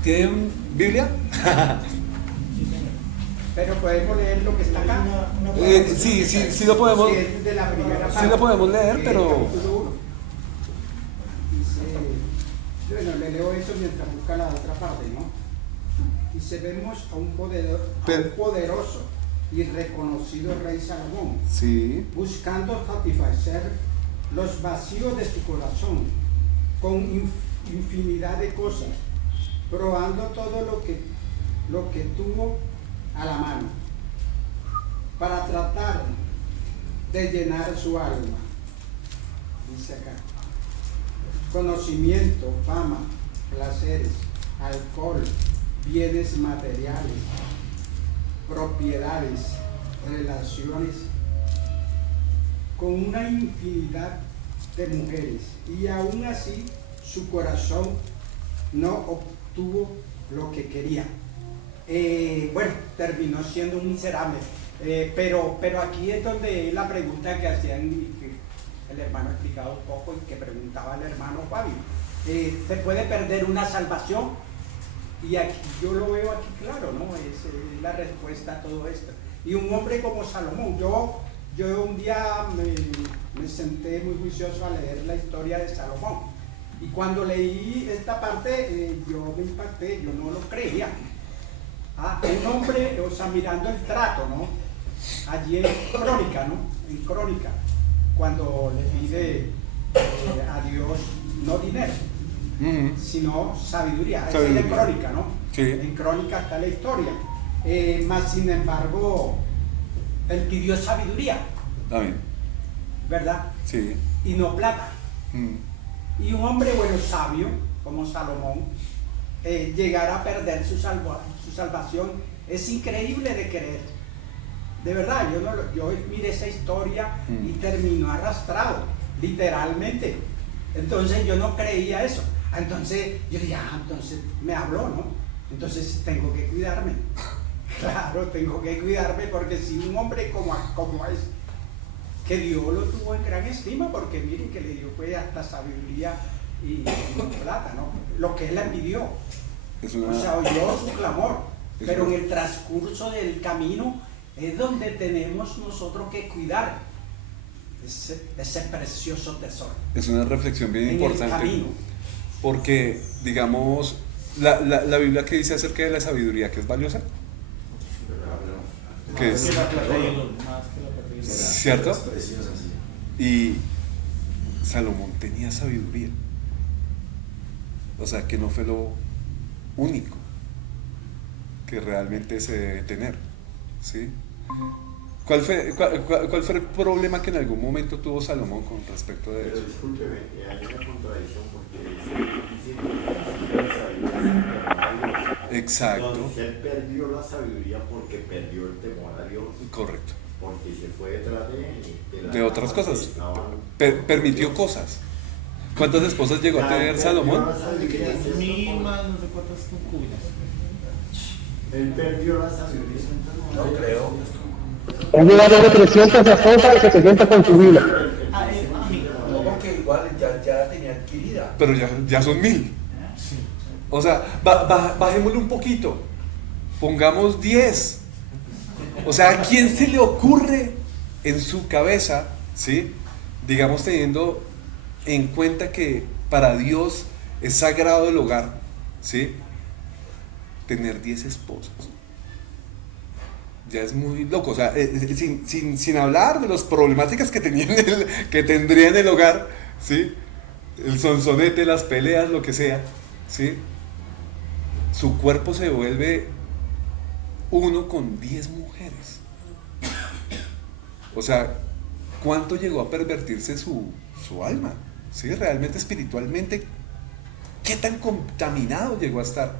¿Tienen Biblia? Sí, señor. Pero podemos leer lo que está acá. Sí lo podemos, Sí, es de la primera sí parte. lo podemos leer, pero Capítulo 1. Dice, bueno, le leo eso mientras busca la otra parte, ¿no? Dice, vemos a un poderoso y reconocido rey Salomón, sí, buscando satisfacer los vacíos de su corazón con infinidad de cosas, probando todo lo que tuvo a la mano para tratar de llenar su alma. Dice acá, conocimiento, fama, placeres, alcohol, bienes materiales, propiedades, relaciones con una infinidad de mujeres, y aún así su corazón no obtuvo lo que quería. Bueno, terminó siendo un miserable, pero aquí es donde la pregunta que hacían el hermano explicado un poco y que preguntaba el hermano Fabio, ¿se puede perder una salvación? Y aquí, yo lo veo aquí claro, ¿no? Es la respuesta a todo esto. Y un hombre como Salomón, yo un día me senté muy juicioso a leer la historia de Salomón, y cuando leí esta parte yo me impacté, yo no lo creía. Un hombre, o sea, mirando el trato, ¿no? Allí en Crónica, ¿no? En Crónica, cuando le pide a Dios no dinero, sino sabiduría. Es en Crónica, ¿no? Sí. En Crónica está la historia. Mas sin embargo, él pidió sabiduría. Amén. ¿Verdad? Sí. Y no plata. Y un hombre bueno, sabio, como Salomón, llegar a perder su salvación es increíble de creer. De verdad, yo miré esa historia y terminó arrastrado, literalmente. Entonces yo no creía eso. Entonces yo dije, entonces me habló, ¿no? Entonces tengo que cuidarme. Claro, tengo que cuidarme, porque si un hombre como es, que Dios lo tuvo en gran estima, porque miren que le dio pues hasta sabiduría y plata, ¿no? Lo que él le pidió. O sea, oyó su clamor, pero en el transcurso del camino es donde tenemos nosotros que cuidar ese precioso tesoro. Es una reflexión bien importante. El camino. Porque, digamos, la Biblia que dice acerca de la sabiduría, que es valiosa, que es cierto, y Salomón tenía sabiduría, o sea que no fue lo único que realmente se debe tener, ¿sí? ¿Cuál fue el problema que en algún momento tuvo Salomón con respecto de eso? Pero discúlpeme, hay una contradicción, porque dice que la sabiduría. Exacto. Entonces él perdió la sabiduría porque perdió el temor a Dios. Correcto. Porque se fue detrás de otras cosas. Permitió cosas. ¿Cuántas esposas llegó a tener Salomón? Mismas, no sé cuántas concubinas. Él perdió la sabiduría. No creo. Él llegó a tener 300 esposas y 700 concubinas. No, porque igual ya la tenía adquirida. Pero ya son 1000. O sea, bajémosle un poquito. Pongamos 10. O sea, ¿a quién se le ocurre en su cabeza, ¿sí? Digamos, teniendo en cuenta que para Dios es sagrado el hogar, ¿sí? Tener 10 esposas. Ya es muy loco, o sea, sin hablar de las problemáticas que tendría en el hogar, ¿sí? El sonsonete, las peleas, lo que sea, ¿sí? Su cuerpo se vuelve uno con 10 mujeres. O sea, ¿cuánto llegó a pervertirse su alma? ¿Sí? Realmente espiritualmente, ¿qué tan contaminado llegó a estar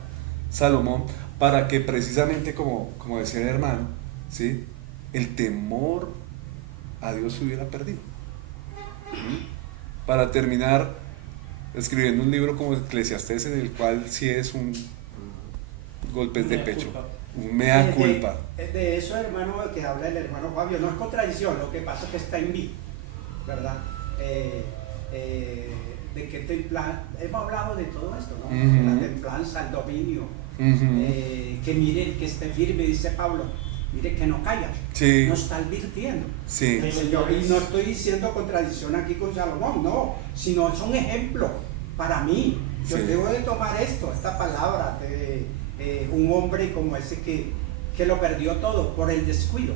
Salomón para que precisamente, como decía el hermano, ¿sí? El temor a Dios se hubiera perdido? Para terminar escribiendo un libro como Eclesiastés, en el cual sí es un golpes de pecho, un mea culpa. De eso, hermano, que habla el hermano Fabio, no es contradicción, lo que pasa es que está en mí, ¿verdad? De que hemos hablado de todo esto, ¿no? La templanza, el dominio, que miren, que esté firme, dice Pablo, mire que no caiga. Sí. Nos está advirtiendo. Sí. Señor, y no estoy diciendo contradicción aquí con Salomón, no, sino es un ejemplo para mí. Yo Sí. debo de tomar esta palabra de un hombre como ese que lo perdió todo por el descuido.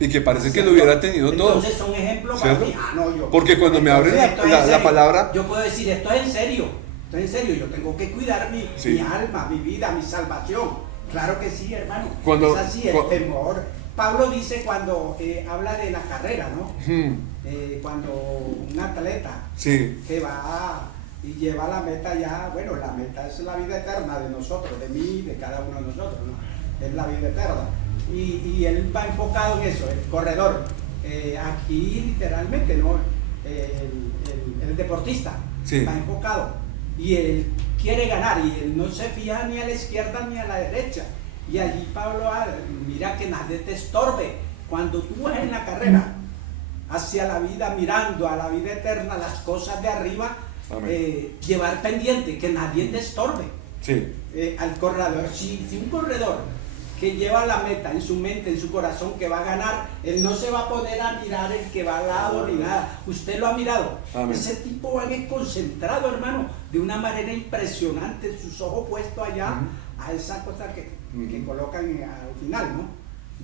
Y que parece que lo hubiera tenido todo. Entonces son ejemplos para ¿Cierto? mí. No, yo. Porque cuando me abren Entonces, esto es en la serio. palabra, Yo puedo decir, esto es en serio. Esto es en serio. Yo tengo que cuidar Sí. mi alma, mi vida, mi salvación. Claro que sí, hermano. Cuando- es así, el temor. Pablo dice cuando habla de la carrera, ¿no? Cuando un atleta sí, que va y lleva la meta ya, bueno, la meta es la vida eterna de nosotros, de mí, de cada uno de nosotros, ¿no? Es la vida eterna. Y él va enfocado en eso, el corredor. Aquí literalmente, ¿no? El deportista Sí. va enfocado y él quiere ganar y él no se fija ni a la izquierda ni a la derecha. Y allí Pablo, mira que nadie te estorbe. Cuando tú vas en la carrera hacia la vida, mirando a la vida eterna, las cosas de arriba, llevar pendiente, que nadie te estorbe. sí, Al corredor, si un corredor que lleva la meta en su mente, en su corazón, que va a ganar, él no se va a poner a mirar el que va al lado ni nada. Usted lo ha mirado. Amén. Ese tipo va bien concentrado, hermano, de una manera impresionante, sus ojos puestos allá a esa cosa que colocan al final, ¿no?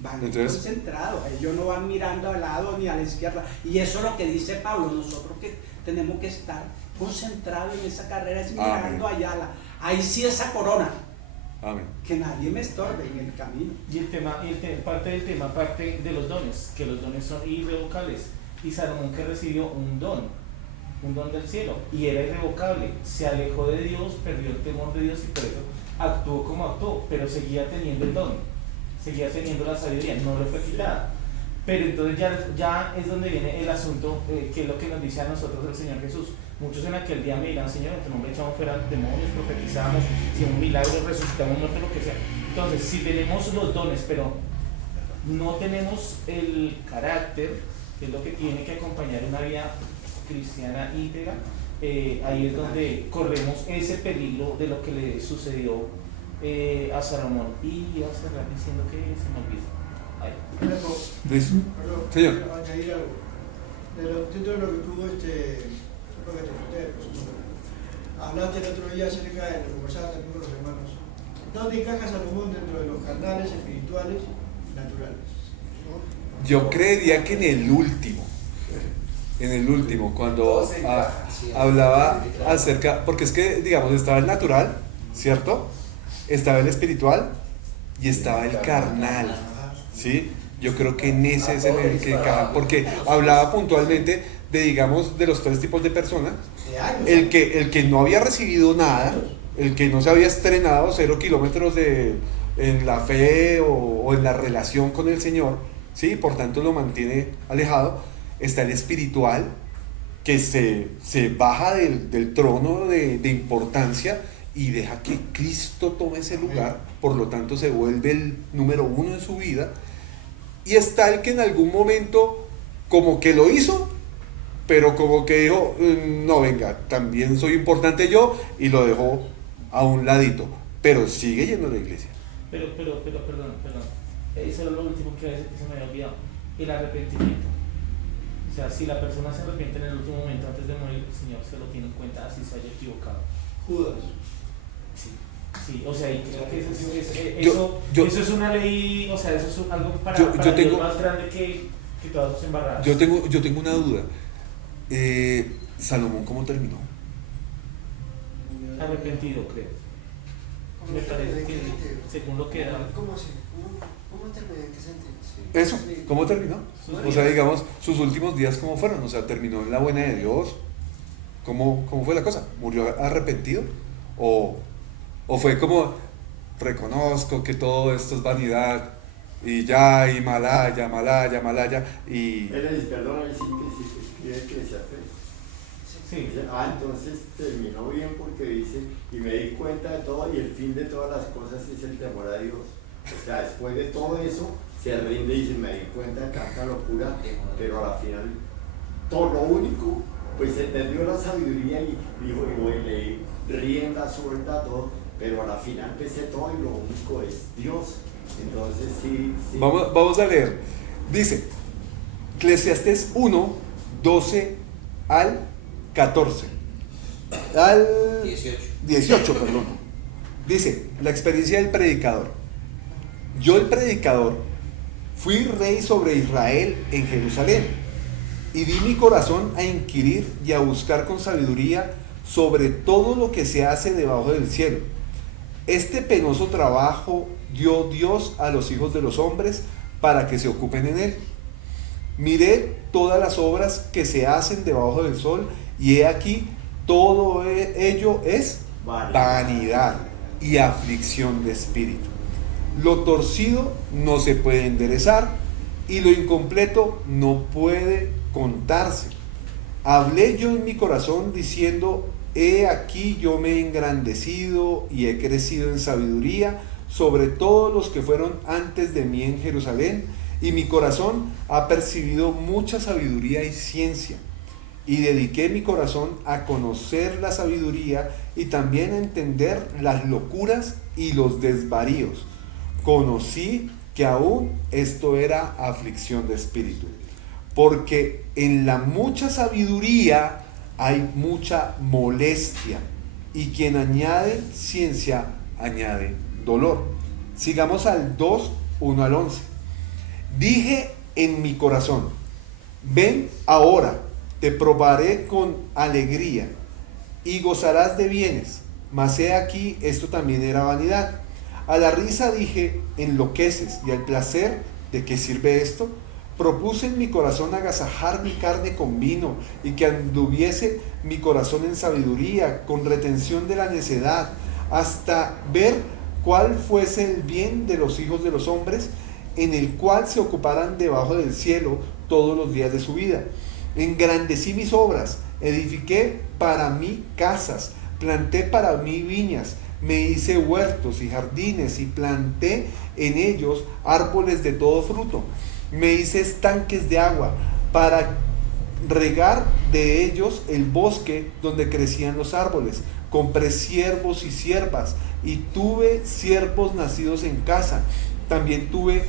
Van Entonces, concentrados, ellos no van mirando al lado ni a la izquierda. Y eso es lo que dice Pablo, nosotros que tenemos que estar concentrados en esa carrera, es mirando allá, ahí sí esa corona. amén. Que nadie me estorbe en el camino. Y parte del tema, parte de los dones, que los dones son irrevocables. Y Salomón, que recibió un don del cielo, y era irrevocable, se alejó de Dios, perdió el temor de Dios y por eso actuó como actuó, pero seguía teniendo el don, seguía teniendo la sabiduría, no le fue quitada. Pero entonces ya es donde viene el asunto, que es lo que nos dice a nosotros el Señor Jesús. Muchos en aquel día me dirán, Señor, en tu nombre echamos fuera demonios, profetizamos, si un milagro resucitamos muertos, lo que sea. Entonces, si tenemos los dones, pero no tenemos el carácter, que es lo que tiene que acompañar una vida cristiana íntegra, ahí es donde corremos ese peligro de lo que le sucedió a Salomón. Y iba a cerrar diciendo que se me olvidó. Ay. ¿Listo? Perdón, Señor. quiero añadir algo. Dentro de lo que tuvo lo que te conté, por supuesto. Hablaste el otro día acerca de lo conversaba también con los hermanos. ¿Dónde encaja Salomón dentro de los carnales, espirituales y naturales? Yo creería que en el último, cuando hablaba acerca, porque es que, digamos, estaba el natural, ¿cierto? Estaba el espiritual y estaba el carnal, ¿sí? Yo creo que en ese es en el que encaja, porque hablaba puntualmente de, digamos, de los tres tipos de personas. El que no había recibido nada, el que no se había estrenado 0 kilómetros en la fe o en la relación con el Señor, ¿sí? Por tanto lo mantiene alejado. Está el espiritual, que se baja del trono de importancia y deja que Cristo tome ese lugar, por lo tanto se vuelve el número 1 en su vida. Y está el que en algún momento como que lo hizo, pero como que dijo, no, venga, también soy importante yo, y lo dejó a un ladito, pero sigue yendo a la iglesia. Pero, perdón. Eso es lo último que se me había olvidado. El arrepentimiento. O sea, si la persona se arrepiente en el último momento antes de morir, el Señor se lo tiene en cuenta, así se haya equivocado. Judas. Sí, o sea, y creo que eso es una ley, o sea, eso es algo para Dios más grande que todas sus embarradas. Yo tengo una duda. Salomón, ¿cómo terminó? Arrepentido, creo. Me parece que según lo que da. ¿Cómo terminó? ¿En qué sentido? Eso, ¿cómo terminó? O sea, digamos, sus últimos días, ¿cómo fueron? O sea, ¿terminó en la buena de Dios? ¿Cómo fue la cosa? ¿Murió arrepentido? ¿O fue como, reconozco que todo esto es vanidad, y ya, y malaya, y... Perdón, ahí sí que escribe Eclesiastés. Sí. Entonces terminó bien porque dice, y me di cuenta de todo, y el fin de todas las cosas es el temor a Dios. O sea, después de todo eso, se rinde y dice, me di cuenta de tanta locura, pero a la final, todo lo único, pues se perdió la sabiduría y dijo, y voy a leer rienda suelta a todo, pero a la final pese todo y lo único es Dios. Entonces sí. Vamos a leer. Dice, Eclesiastés 1, 12 al 14. Al 18, perdón. Dice, la experiencia del predicador. Yo, el predicador, fui rey sobre Israel en Jerusalén y di mi corazón a inquirir y a buscar con sabiduría sobre todo lo que se hace debajo del cielo. Este penoso trabajo dio Dios a los hijos de los hombres para que se ocupen en él. Miré todas las obras que se hacen debajo del sol y he aquí todo ello es vanidad y aflicción de espíritu. Lo torcido no se puede enderezar y lo incompleto no puede contarse. Hablé yo en mi corazón diciendo, he aquí yo me he engrandecido y he crecido en sabiduría sobre todos los que fueron antes de mí en Jerusalén, y mi corazón ha percibido mucha sabiduría y ciencia. Y dediqué mi corazón a conocer la sabiduría y también a entender las locuras y los desvaríos. Conocí que aún esto era aflicción de espíritu, porque en la mucha sabiduría hay mucha molestia, y quien añade ciencia añade dolor. Sigamos al 2, 1 al 11. Dije en mi corazón, ven ahora, te probaré con alegría y gozarás de bienes, mas he aquí esto también era vanidad. A la risa dije, enloqueces, y al placer, ¿de qué sirve esto? Propuse en mi corazón agasajar mi carne con vino, y que anduviese mi corazón en sabiduría, con retención de la necedad, hasta ver cuál fuese el bien de los hijos de los hombres, en el cual se ocuparan debajo del cielo todos los días de su vida. Engrandecí mis obras, edifiqué para mí casas, planté para mí viñas, me hice huertos y jardines y planté en ellos árboles de todo fruto. Me hice estanques de agua para regar de ellos el bosque donde crecían los árboles. Compré siervos y siervas y tuve siervos nacidos en casa. También tuve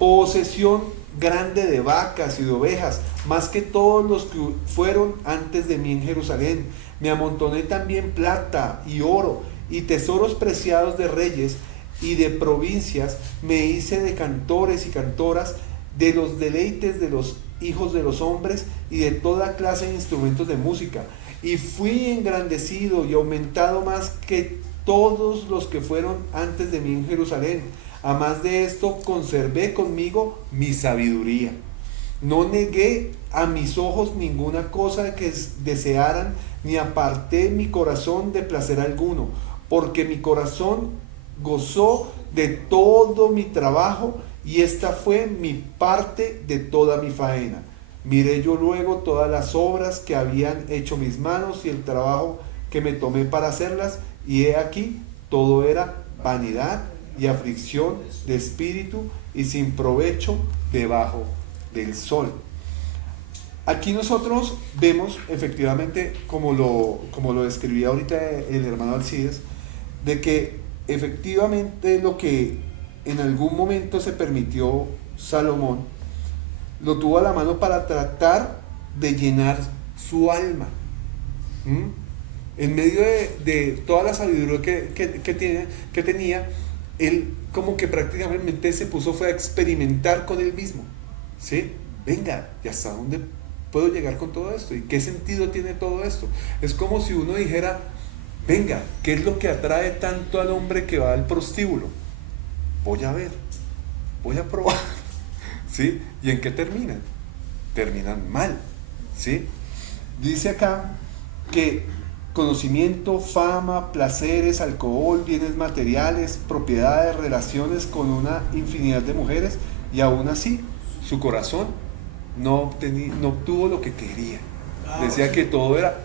posesión grande de vacas y de ovejas, más que todos los que fueron antes de mí en Jerusalén. Me amontoné también plata y oro y tesoros preciados de reyes y de provincias. Me hice de cantores y cantoras, de los deleites de los hijos de los hombres y de toda clase de instrumentos de música. Y fui engrandecido y aumentado más que todos los que fueron antes de mí en Jerusalén. A más de esto, conservé conmigo mi sabiduría. No negué a mis ojos ninguna cosa que desearan, ni aparté mi corazón de placer alguno, porque mi corazón gozó de todo mi trabajo, y esta fue mi parte de toda mi faena. Miré yo luego todas las obras que habían hecho mis manos y el trabajo que me tomé para hacerlas, y he aquí, todo era vanidad y aflicción de espíritu y sin provecho debajo del sol. Aquí nosotros vemos efectivamente, como lo describía ahorita el hermano Alcides, de que efectivamente lo que en algún momento se permitió Salomón, lo tuvo a la mano para tratar de llenar su alma. En medio de toda la sabiduría que tenía, él como que prácticamente se puso fue a experimentar con él mismo, ¿sí? Venga, ¿y hasta dónde puedo llegar con todo esto? ¿Y qué sentido tiene todo esto? Es como si uno dijera, venga, ¿qué es lo que atrae tanto al hombre que va al prostíbulo? Voy a ver, voy a probar, ¿sí? ¿Y en qué terminan? Terminan mal, ¿sí? Dice acá que conocimiento, fama, placeres, alcohol, bienes materiales, propiedades, relaciones con una infinidad de mujeres, y aún así su corazón no obtuvo lo que quería. Decía que todo era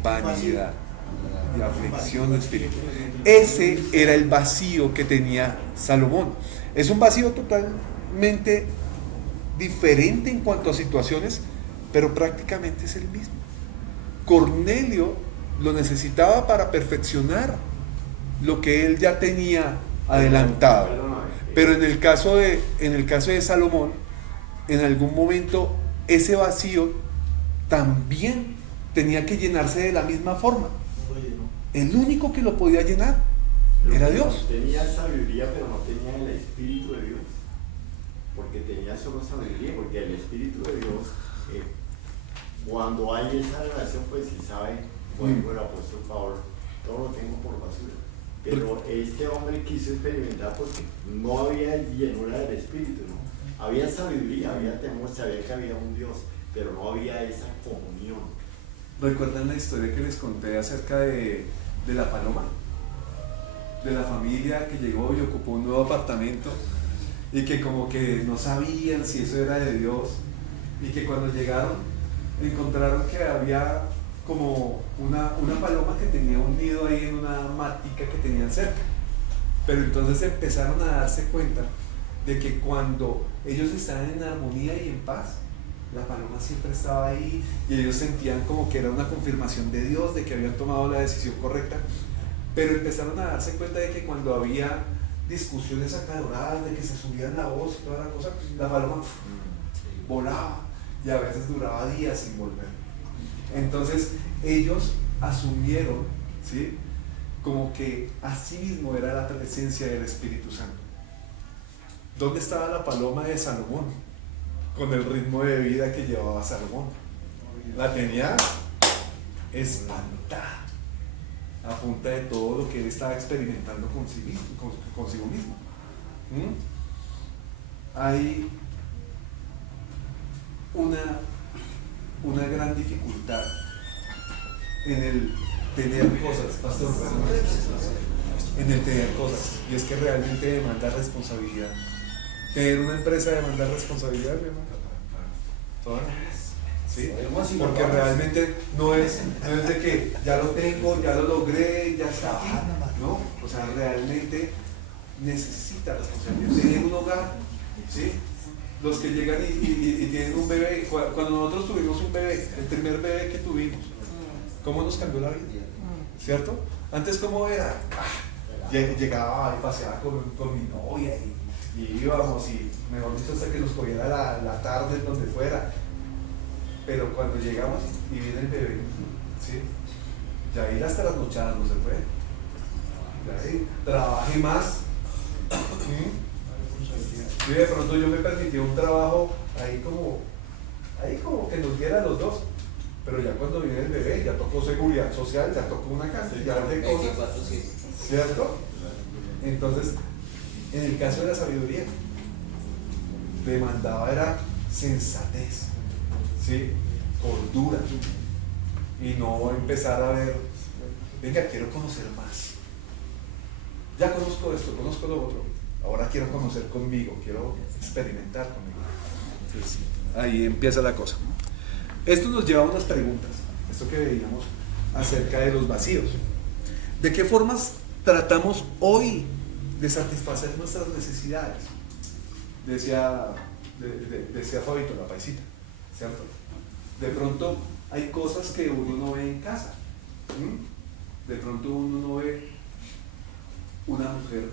vanidad y aflicción de espíritu. Ese era el vacío que tenía Salomón. Es un vacío totalmente diferente en cuanto a situaciones, pero prácticamente es el mismo. Cornelio lo necesitaba para perfeccionar lo que él ya tenía adelantado. Perdóname. Pero en el caso de Salomón, en algún momento ese vacío también tenía que llenarse de la misma forma. El único que lo podía llenar era Dios. Tenía sabiduría, pero no tenía el Espíritu de Dios. Porque tenía solo sabiduría, porque el Espíritu de Dios, cuando hay esa relación, pues si sabe, como dijo el apóstol Pablo, todo lo tengo por basura. Pero este hombre quiso experimentar porque no había llenura del Espíritu, ¿no? Había sabiduría, había temor, sabía que había un Dios, pero no había esa comunión. ¿Recuerdan la historia que les conté acerca de la paloma? De la familia que llegó y ocupó un nuevo apartamento y que como que no sabían si eso era de Dios, y que cuando llegaron encontraron que había como una paloma que tenía un nido ahí en una matica que tenían cerca. Pero entonces empezaron a darse cuenta de que cuando ellos estaban en armonía y en paz, la paloma siempre estaba ahí, y ellos sentían como que era una confirmación de Dios, de que habían tomado la decisión correcta. Pero empezaron a darse cuenta de que cuando había discusiones acaloradas, de que se subían la voz y toda la cosa, la paloma volaba, y a veces duraba días sin volver. Entonces ellos asumieron, ¿sí?, como que así mismo era la presencia del Espíritu Santo. ¿Dónde estaba la paloma de Salomón? Con el ritmo de vida que llevaba Salomón. La tenía espantada a punta de todo lo que él estaba experimentando consigo mismo. Hay una gran dificultad en el tener cosas, pastor, en el tener cosas, y es que realmente demanda responsabilidad. Tener una empresa demanda responsabilidad, mi hermano. ¿Sí? Porque realmente no es de que ya lo tengo, ya lo logré, ya está aquí, ¿no? O sea, realmente necesita responsabilidad. Tener un hogar, ¿sí? Los que llegan y tienen un bebé, cuando nosotros tuvimos un bebé, el primer bebé que tuvimos, ¿cómo nos cambió la vida? ¿Cierto? Antes, ¿cómo era? Llegaba y paseaba con mi novia y íbamos, y mejor dicho, hasta que nos cogiera la tarde en donde fuera. Pero cuando llegamos y viene el bebé, ¿sí?, ya ir hasta las nochadas no se puede. Ya ahí trabajé más. Y de pronto yo me permití un trabajo ahí como que nos diera a los dos. Pero ya cuando viene el bebé, ya tocó seguridad social, ya tocó una cantidad de cosas, ¿cierto? Entonces, en el caso de la sabiduría, demandaba era sensatez, ¿sí?, cordura, y no empezar a ver, venga, quiero conocer más. Ya conozco esto, conozco lo otro, ahora quiero conocer conmigo, quiero experimentar conmigo. Entonces, ahí empieza la cosa. Esto nos lleva a unas preguntas, esto que veíamos acerca de los vacíos. ¿De qué formas tratamos hoy de satisfacer nuestras necesidades? Decía Fabito, la paisita, ¿cierto? De pronto hay cosas que uno no ve en casa. De pronto uno no ve una mujer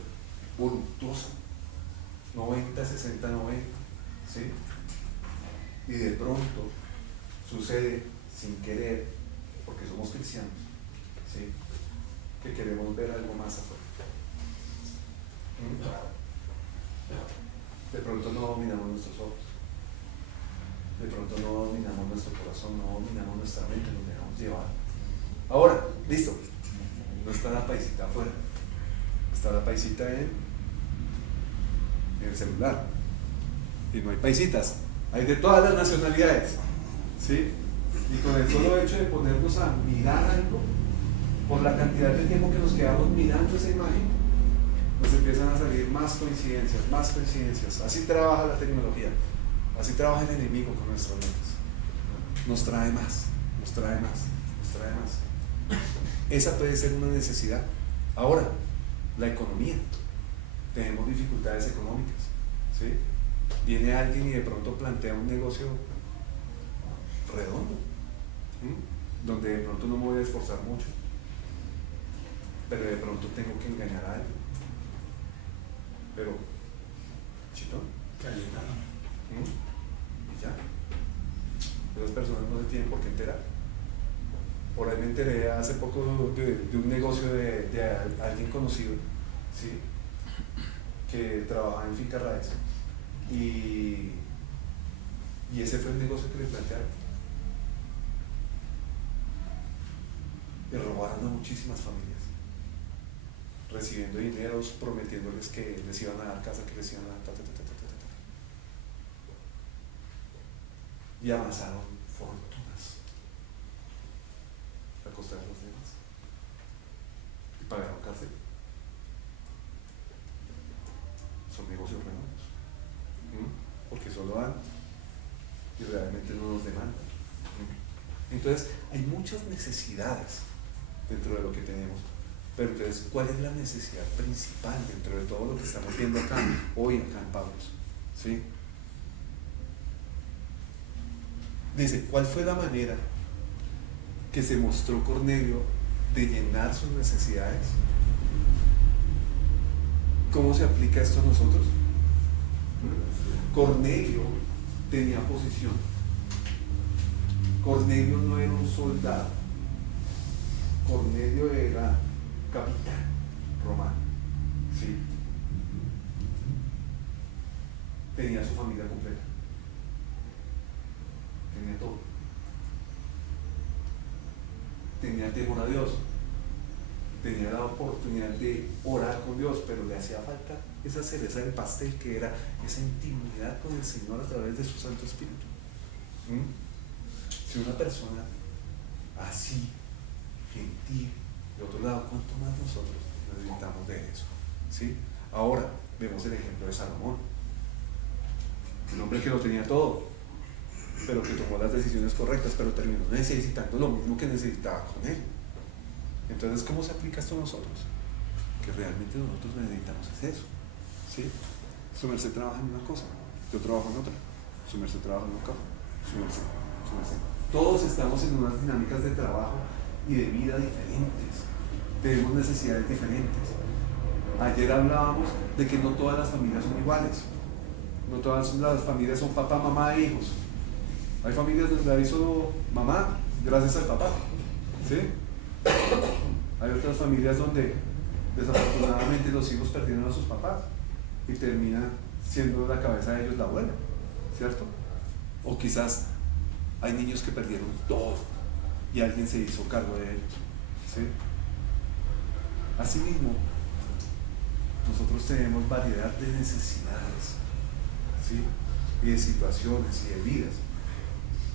voluptuosa, 90, 60, 90, ¿sí? Y de pronto sucede sin querer, porque somos cristianos, ¿sí?, que queremos ver algo más afuera. De pronto no dominamos nuestros ojos, de pronto no dominamos nuestro corazón, no dominamos nuestra mente, nos dejamos llevar. Ahora, listo, no está la paisita afuera, está la paisita en el celular, y no hay paisitas, hay de todas las nacionalidades, ¿sí? Y con el solo hecho de ponernos a mirar algo, por la cantidad de tiempo que nos quedamos mirando esa imagen, nos empiezan a salir más coincidencias, más coincidencias. Así trabaja la tecnología, así trabaja el enemigo con nuestras mentes. Nos trae más, nos trae más, nos trae más. Esa puede ser una necesidad. Ahora, la economía. Tenemos dificultades económicas, ¿sí? Viene alguien y de pronto plantea un negocio redondo, donde de pronto no me voy a esforzar mucho, pero de pronto tengo que engañar a alguien. pero chitón. Cayetano. Y ya. Esas personas no se tienen por qué enterar. Por ahí me enteré hace poco de un negocio de alguien conocido, ¿sí? Que trabajaba en Finca Raíz. Y ese fue el negocio que le plantearon. Y robaron a muchísimas familias, recibiendo dineros, prometiéndoles que les iban a dar casa, que les iban a dar y amasaron fortunas a costa de los demás y pagaron cárcel. Son negocios redondos, porque solo dan y realmente no nos demandan. Entonces hay muchas necesidades dentro de lo que tenemos, pero entonces ¿cuál es la necesidad principal dentro de todo lo que estamos viendo acá hoy acá en Pablos? ¿Sí? Dice, ¿cuál fue la manera que se mostró Cornelio de llenar sus necesidades? ¿Cómo se aplica esto a nosotros? Cornelio tenía posición. Cornelio no era un soldado. Cornelio era capitán romano. ¿Sí? Tenía su familia completa. Tenía todo. Tenía temor a Dios. Tenía la oportunidad de orar con Dios, pero le hacía falta esa cereza del pastel que era esa intimidad con el Señor a través de su Santo Espíritu. Si una persona así, gentil, de otro lado, ¿cuánto más nosotros necesitamos de eso? ¿Sí? Ahora vemos el ejemplo de Salomón, un hombre que lo tenía todo, pero que tomó las decisiones correctas, pero terminó necesitando lo mismo que necesitaba con él. Entonces, ¿cómo se aplica esto a nosotros? Que realmente nosotros necesitamos es eso, ¿sí? Su merced trabaja en una cosa, yo trabajo en otra, su merced trabaja en otra, su merced. Todos estamos en unas dinámicas de trabajo y de vida diferentes, tenemos necesidades diferentes. Ayer hablábamos de que no todas las familias son iguales, no todas las familias son papá, mamá e hijos. Hay familias donde hay solo mamá gracias al papá, ¿sí? Hay otras familias donde desafortunadamente los hijos perdieron a sus papás y termina siendo la cabeza de ellos la abuela, ¿cierto? O quizás hay niños que perdieron todo y alguien se hizo cargo de ellos, ¿sí? Asimismo, nosotros tenemos variedad de necesidades, ¿sí? Y de situaciones y de vidas.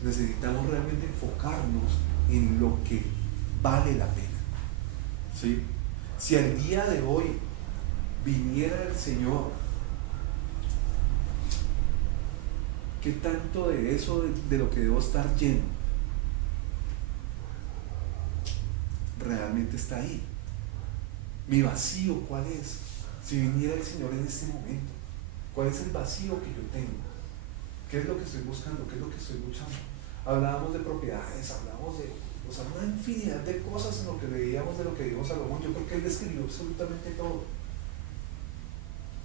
Necesitamos realmente enfocarnos en lo que vale la pena, ¿sí? Si al día de hoy viniera el Señor, ¿qué tanto de eso, de lo que debo estar lleno, realmente está ahí? ¿Mi vacío cuál es? Si viniera el Señor en este momento, ¿cuál es el vacío que yo tengo? ¿Qué es lo que estoy buscando? ¿Qué es lo que estoy luchando? Hablábamos de propiedades, hablábamos de una infinidad de cosas en lo que leíamos de lo que dijo Salomón. Yo creo que él describió absolutamente todo.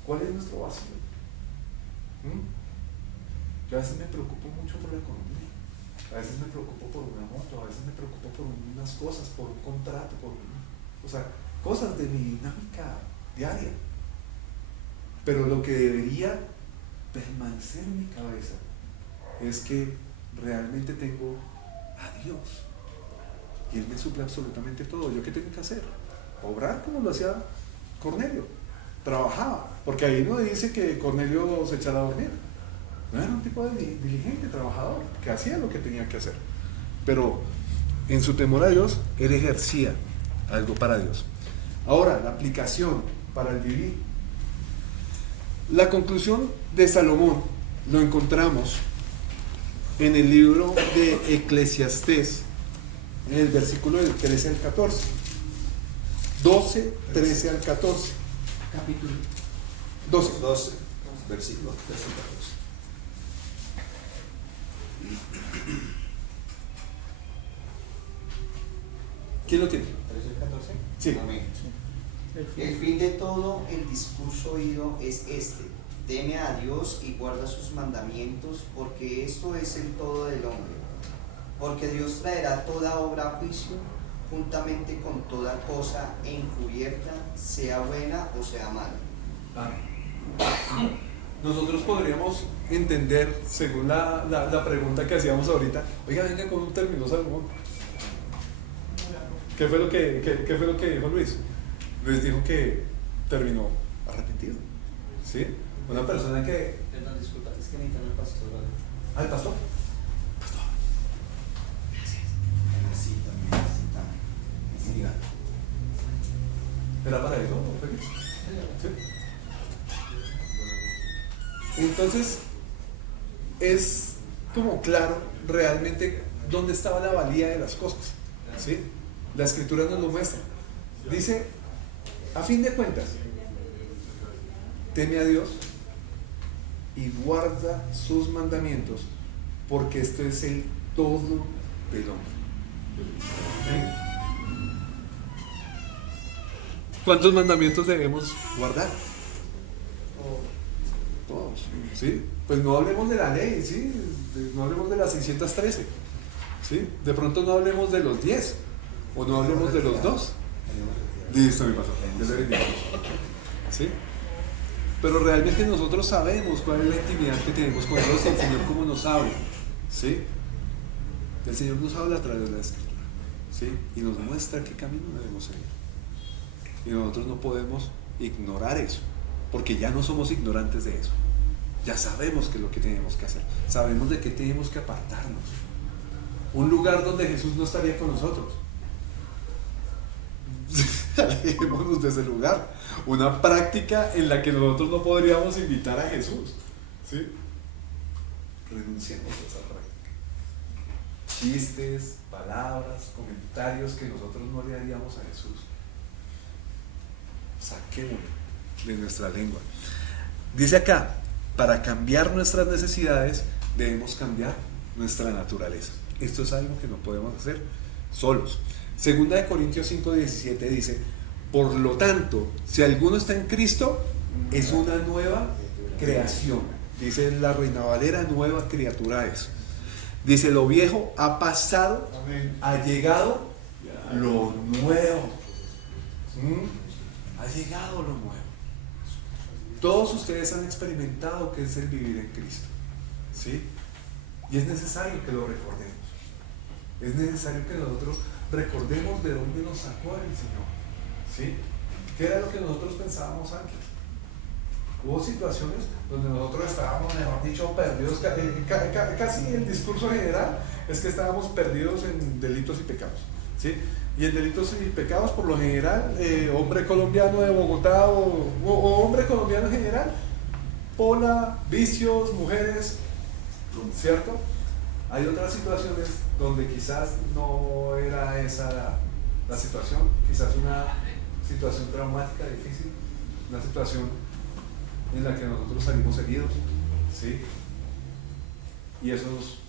¿Cuál es nuestro vacío? Yo a veces me preocupo mucho por la economía, a veces me preocupo por una moto, a veces me preocupo por unas cosas, por un contrato, cosas de mi dinámica diaria. Pero lo que debería permanecer en mi cabeza es que realmente tengo a Dios y Él me suple absolutamente todo. ¿Yo qué tengo que hacer? Obrar como lo hacía Cornelio. Trabajaba, porque ahí no dice que Cornelio se echara a dormir. No, era un tipo de diligente, trabajador, que hacía lo que tenía que hacer. Pero en su temor a Dios, él ejercía algo para Dios. Ahora, la aplicación para el vivir. La conclusión de Salomón lo encontramos en el libro de Eclesiastés, en el versículo del 13 al 14. 12, 13 al 14. Capítulo 12. Versículo 13 al 14. ¿Quién lo tiene? 13 al 14. Sí. Amén. El fin de todo el discurso oído es este: teme a Dios y guarda sus mandamientos, porque esto es el todo del hombre. Porque Dios traerá toda obra a juicio, juntamente con toda cosa encubierta, sea buena o sea mala. Nosotros podríamos entender, según la pregunta que hacíamos ahorita, oiga, venga con un término Salomón. ¿Qué fue lo que dijo Luis? Luis dijo que terminó arrepentido. ¿Sí? Una persona que... Perdón, disculpa, es que necesitan al pastor. ¿Ah, el pastor? ¿Era para eso, Félix? ¿Sí? Entonces, es como claro realmente dónde estaba la valía de las cosas. ¿Sí? La Escritura nos lo muestra. Dice, a fin de cuentas, teme a Dios y guarda sus mandamientos, porque esto es el todo del hombre. ¿Sí? ¿Cuántos mandamientos debemos guardar? Todos, ¿sí? Pues no hablemos de la ley, ¿sí? No hablemos de las 613, ¿sí? De pronto no hablemos de los 10, o no hablemos de los 2. Listo, mi pastor, Dios le bendiga. ¿Sí? Pero realmente nosotros sabemos cuál es la intimidad que tenemos con Dios y el Señor cómo nos habla, ¿sí? El Señor nos habla a través de la Escritura, ¿sí? Y nos muestra qué camino debemos seguir. Y nosotros no podemos ignorar eso, porque ya no somos ignorantes de eso. Ya sabemos qué es lo que tenemos que hacer. Sabemos de qué tenemos que apartarnos. Un lugar donde Jesús no estaría con nosotros. Alejémonos de ese lugar. Una práctica en la que nosotros no podríamos invitar a Jesús. ¿Sí? Renunciemos a esa práctica. Chistes, palabras, comentarios que nosotros no le haríamos a Jesús. Saquémoslo de nuestra lengua. Dice acá, para cambiar nuestras necesidades debemos cambiar nuestra naturaleza. Esto es algo que no podemos hacer solos. Segunda de Corintios 5:17 dice, por lo tanto, si alguno está en Cristo, es una nueva creación. Dice la Reina Valera, nueva criatura es. Dice, lo viejo ha pasado, ha llegado lo nuevo. Ha llegado lo nuevo. Todos ustedes han experimentado qué es el vivir en Cristo, ¿sí? Y es necesario que lo recordemos. Es necesario que nosotros recordemos de dónde nos sacó el Señor, ¿sí? ¿Qué era lo que nosotros pensábamos antes? Hubo situaciones donde nosotros estábamos, mejor dicho, perdidos. Casi el discurso general es que estábamos perdidos en delitos y pecados, ¿sí? Y en delitos y pecados, por lo general, hombre colombiano de Bogotá o hombre colombiano en general, pola, vicios, mujeres, ¿cierto? Hay otras situaciones donde quizás no era esa la situación, quizás una situación traumática, difícil, una situación en la que nosotros salimos heridos, ¿sí? Y eso nos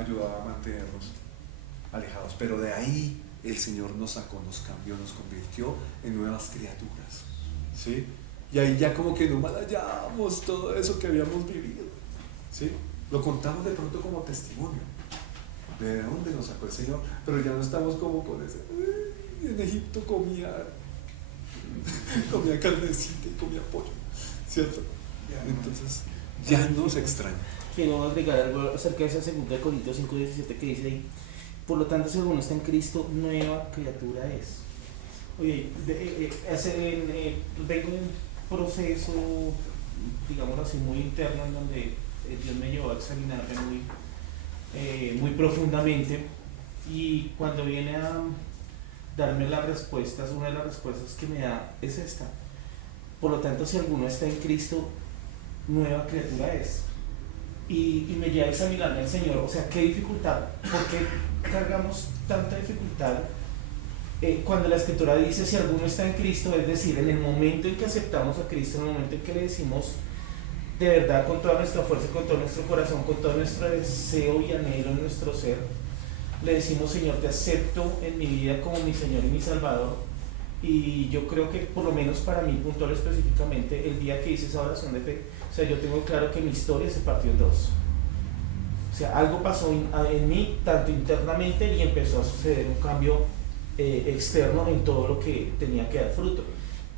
ayudaba a mantenernos alejados, pero de ahí el Señor nos sacó, nos cambió, nos convirtió en nuevas criaturas, ¿sí? Y ahí ya como que no malayamos todo eso que habíamos vivido, ¿sí? Lo contamos de pronto como testimonio de dónde nos sacó el Señor, pero ya no estamos como con ese, en Egipto comía carnecita y comía pollo, ¿cierto? Entonces ya nos extraña. Quiero agregar algo acerca de esa segunda de Corintios 5:17 que dice ahí, por lo tanto si alguno está en Cristo, nueva criatura es. Oye, vengo de un proceso, digamos así, muy interno en donde Dios me llevó a examinarme muy profundamente, y cuando viene a darme las respuestas, una de las respuestas que me da es esta: por lo tanto si alguno está en Cristo, nueva criatura es. Y me lleva a examinarme al Señor, o sea, qué dificultad, ¿por qué cargamos tanta dificultad cuando la Escritura dice si alguno está en Cristo? Es decir, en el momento en que aceptamos a Cristo, en el momento en que le decimos de verdad con toda nuestra fuerza, con todo nuestro corazón, con todo nuestro deseo y anhelo en nuestro ser, le decimos: Señor, te acepto en mi vida como mi Señor y mi Salvador, Y yo creo que por lo menos para mí puntual específicamente, el día que hice esa oración de fe, o sea, yo tengo claro que mi historia se partió en dos. O sea, algo pasó en mí, tanto internamente, y empezó a suceder un cambio externo en todo lo que tenía que dar fruto.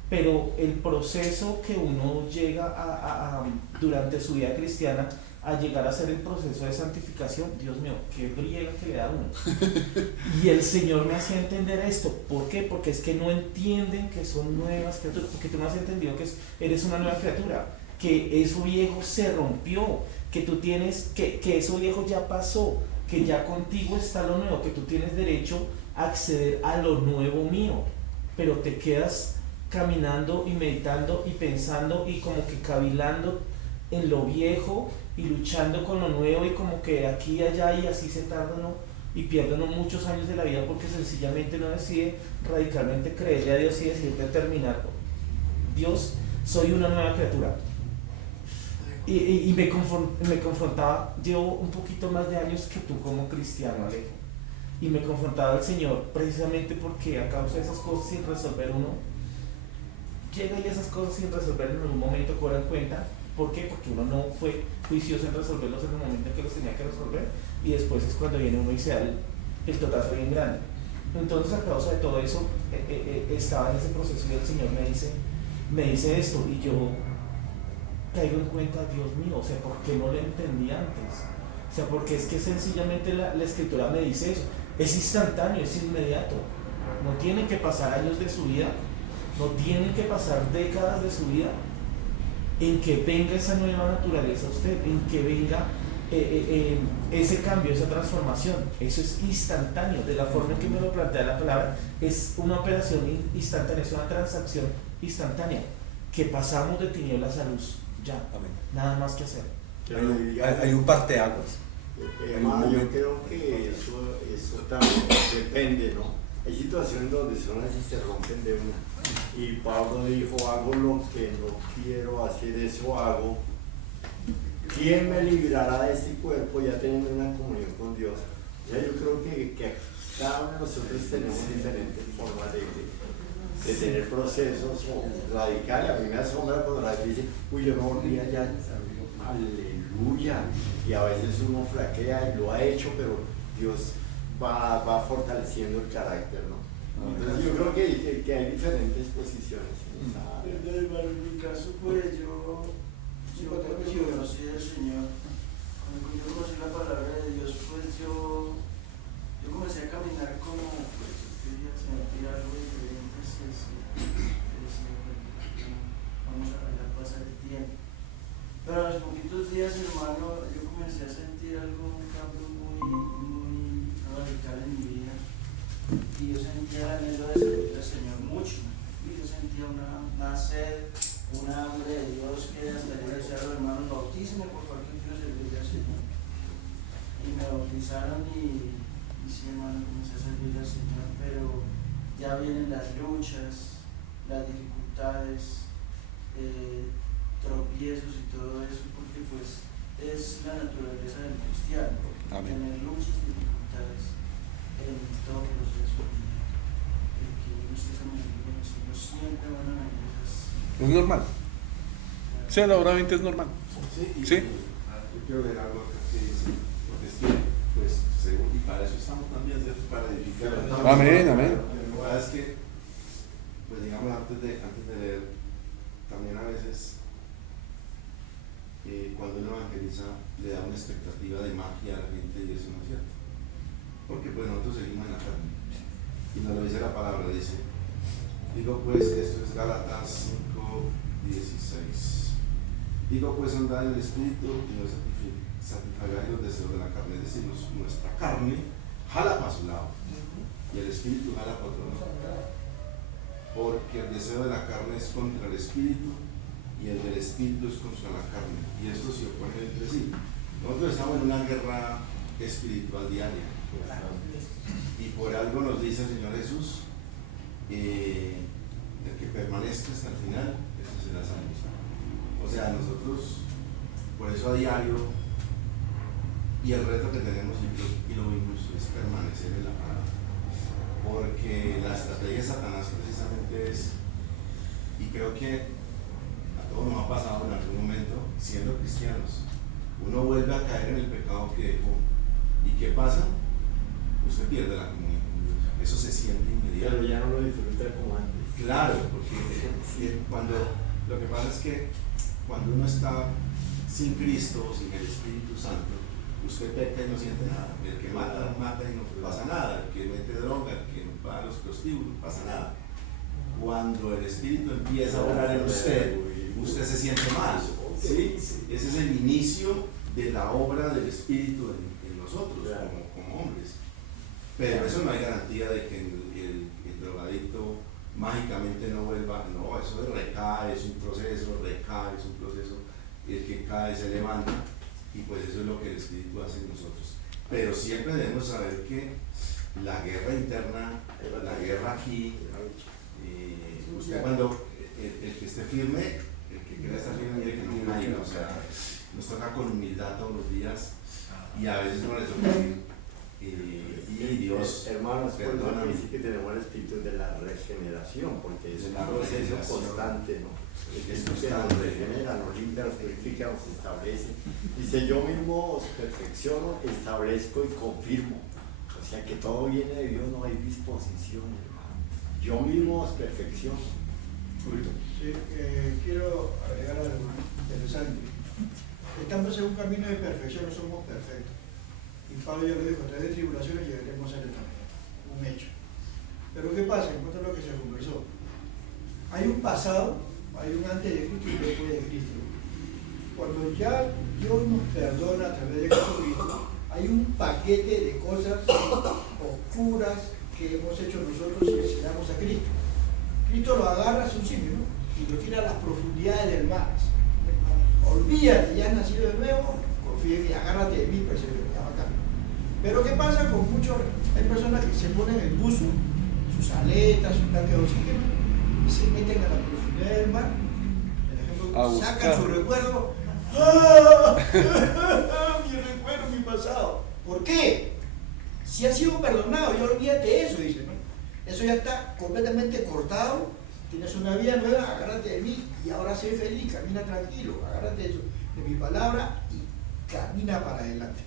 Pero el proceso que uno llega durante su vida cristiana, a llegar a hacer el proceso de santificación, Dios mío, qué briega que le da a uno. Y el Señor me hacía entender esto. ¿Por qué? Porque es que no entienden que son nuevas criaturas, porque tú no has entendido que eres una nueva criatura, que eso viejo se rompió, que tú tienes, que eso viejo ya pasó, que ya contigo está lo nuevo, que tú tienes derecho a acceder a lo nuevo mío, pero te quedas caminando y meditando y pensando y como que cavilando en lo viejo y luchando con lo nuevo, y como que aquí y allá, y así se tarda uno y pierde uno muchos años de la vida porque sencillamente no decide radicalmente creerle a Dios y decir determinar: Dios, soy una nueva criatura. Y me confrontaba, llevo un poquito más de años que tú como cristiano, Alejo, y me confrontaba el Señor precisamente porque a causa de esas cosas sin resolver uno llega, y esas cosas sin resolver en algún momento cobran cuenta. ¿Por qué? Porque uno no fue juicioso en resolverlos en el momento en que los tenía que resolver, y después es cuando viene uno y se da el totazo bien grande. Entonces, a causa de todo eso, estaba en ese proceso, y el Señor me dice esto, y yo caigo en cuenta: Dios mío, o sea, ¿por qué no lo entendí antes? O sea, porque es que sencillamente la Escritura me dice eso, es instantáneo, es inmediato, no tienen que pasar años de su vida, no tienen que pasar décadas de su vida en que venga esa nueva naturaleza a usted, en que venga ese cambio, esa transformación. Eso es instantáneo. De la forma en que me lo plantea la palabra, es una operación instantánea, es una transacción instantánea, que pasamos de tinieblas a luz, ya. Amén. Nada más que hacer. Hay un parteaguas. Hermano, yo creo que eso también depende, ¿no? Hay situaciones donde son así, se rompen de una. Y Pablo dijo: hago lo que no quiero hacer, eso hago. ¿Quién me librará de este cuerpo ya teniendo una comunión con Dios? Ya yo creo que cada uno de nosotros tenemos diferentes formas de tener procesos radicales. A mí me asombra cuando la gente dice: uy, yo no volví allá. Aleluya. Y a veces uno flaquea y lo ha hecho, pero Dios va fortaleciendo el carácter, ¿no? Entonces yo creo que hay diferentes posiciones. En mi caso, pues yo conocí al Señor. Cuando yo conocí la palabra de Dios, pues yo comencé a caminar como, pues yo quería sentir algo diferente, vamos a dejar pasar el tiempo. Pero a los poquitos días, hermano, yo comencé a sentir un cambio muy radical en mi vida. Y yo sentía el anhelo de servir al Señor mucho. Y yo sentía una sed, un hambre de Dios, que hasta yo le decía a los hermanos: bautícenme por favor, que quiero servirle al Señor. Y me bautizaron, y sí, hermano, comencé a servirle al Señor. Pero ya vienen las luchas, las dificultades, tropiezos y todo eso, porque pues es la naturaleza del cristiano. Amén. Tener luchas y dificultades en todo proceso, el que uno esté caminando con el Señor, siempre van a venir esas. Es normal. Seguramente es normal. Sí. Yo quiero leer algo acá que dice, porque es que, pues, según, y para eso estamos también, ¿cierto? Para edificar. Amén, amén. La verdad es que, pues, digamos, antes de leer, también a veces, cuando uno evangeliza, le da una expectativa de magia a la gente, y eso no es cierto. Porque pues nosotros seguimos en la carne. Y nos lo dice la palabra, dice: digo pues, esto es Gálatas 5:16. Digo pues, andad en el Espíritu y no satisfagáis los deseos de la carne. Es decir, nuestra carne jala para su lado y el Espíritu jala para otro lado. Porque el deseo de la carne es contra el Espíritu y el del Espíritu es contra la carne. Y estos se oponen entre sí. Nosotros estamos en una guerra espiritual diaria. Y por algo nos dice el Señor Jesús: el que permanezca hasta el final, eso será salvo. O sea, nosotros, por eso a diario, y el reto que tenemos, y lo mismo, es permanecer en la palabra. Porque las estrategia de Satanás precisamente es, y creo que a todos nos ha pasado en algún momento, siendo cristianos, uno vuelve a caer en el pecado que dejó. ¿Y qué pasa? Usted pierde la comunión con Dios. Eso se siente inmediato. Pero ya no lo disfruta como antes. Claro, porque lo que pasa es que cuando uno está sin Cristo, sin el Espíritu Santo, usted peca y no siente nada. El que mata, mata y no pasa nada. El que mete droga, el que va a los prostíbulos, no pasa nada. Cuando el Espíritu empieza a orar en usted, usted se siente mal. ¿Sí? Ese es el inicio de la obra del Espíritu en nosotros, como hombres. Pero eso no hay garantía de que el drogadicto mágicamente no vuelva. No, eso recae, es un proceso, recae, es un proceso. El que cae se levanta, y pues eso es lo que el Espíritu hace en nosotros. Pero siempre debemos saber que la guerra interna, la guerra aquí, usted cuando el que esté firme, el que quiera estar firme, mire que no caiga. O sea, nos toca con humildad todos los días, y a veces no le toca decir, y Dios, hermanos, perdóname. por eso dice que tenemos el espíritu de la regeneración, porque es un proceso constante, ¿no? El espíritu que nos regenera, nos limpia, nos purifica, nos establece. Dice, yo mismo os perfecciono, establezco y confirmo. O sea que todo viene de Dios, no hay disposición, hermano. Yo mismo os perfecciono. Sí, quiero agregar algo interesante. Estamos en un camino de perfección, no somos perfectos. Y Pablo ya lo dijo, a través de tribulaciones llegaremos a la eternidad. Un hecho. Pero ¿qué pasa? En cuanto a lo que se conversó. Hay un pasado, hay un antes de Cristo y un después de Cristo. Cuando ya Dios nos perdona a través de Jesucristo, hay un paquete de cosas oscuras que hemos hecho nosotros y enseñamos a Cristo. Cristo lo agarra, es un simio, ¿no? Y lo tira a las profundidades del mar. Olvídate, ya has nacido de nuevo, confía en mí, agárrate de mí, persevera, ya va acá. Pero ¿qué pasa con muchos? Hay personas que se ponen el buzo, sus aletas, su tanque de oxígeno, y se meten a la profundidad del mar. Por ejemplo, sacan su recuerdo. ¡Ah! Mi recuerdo, mi pasado. ¿Por qué? Si ha sido perdonado, ya olvídate de eso, dice, ¿no? Eso ya está completamente cortado. Tienes una vida nueva, agárrate de mí y ahora sé feliz, camina tranquilo, agárrate de mi palabra y camina para adelante.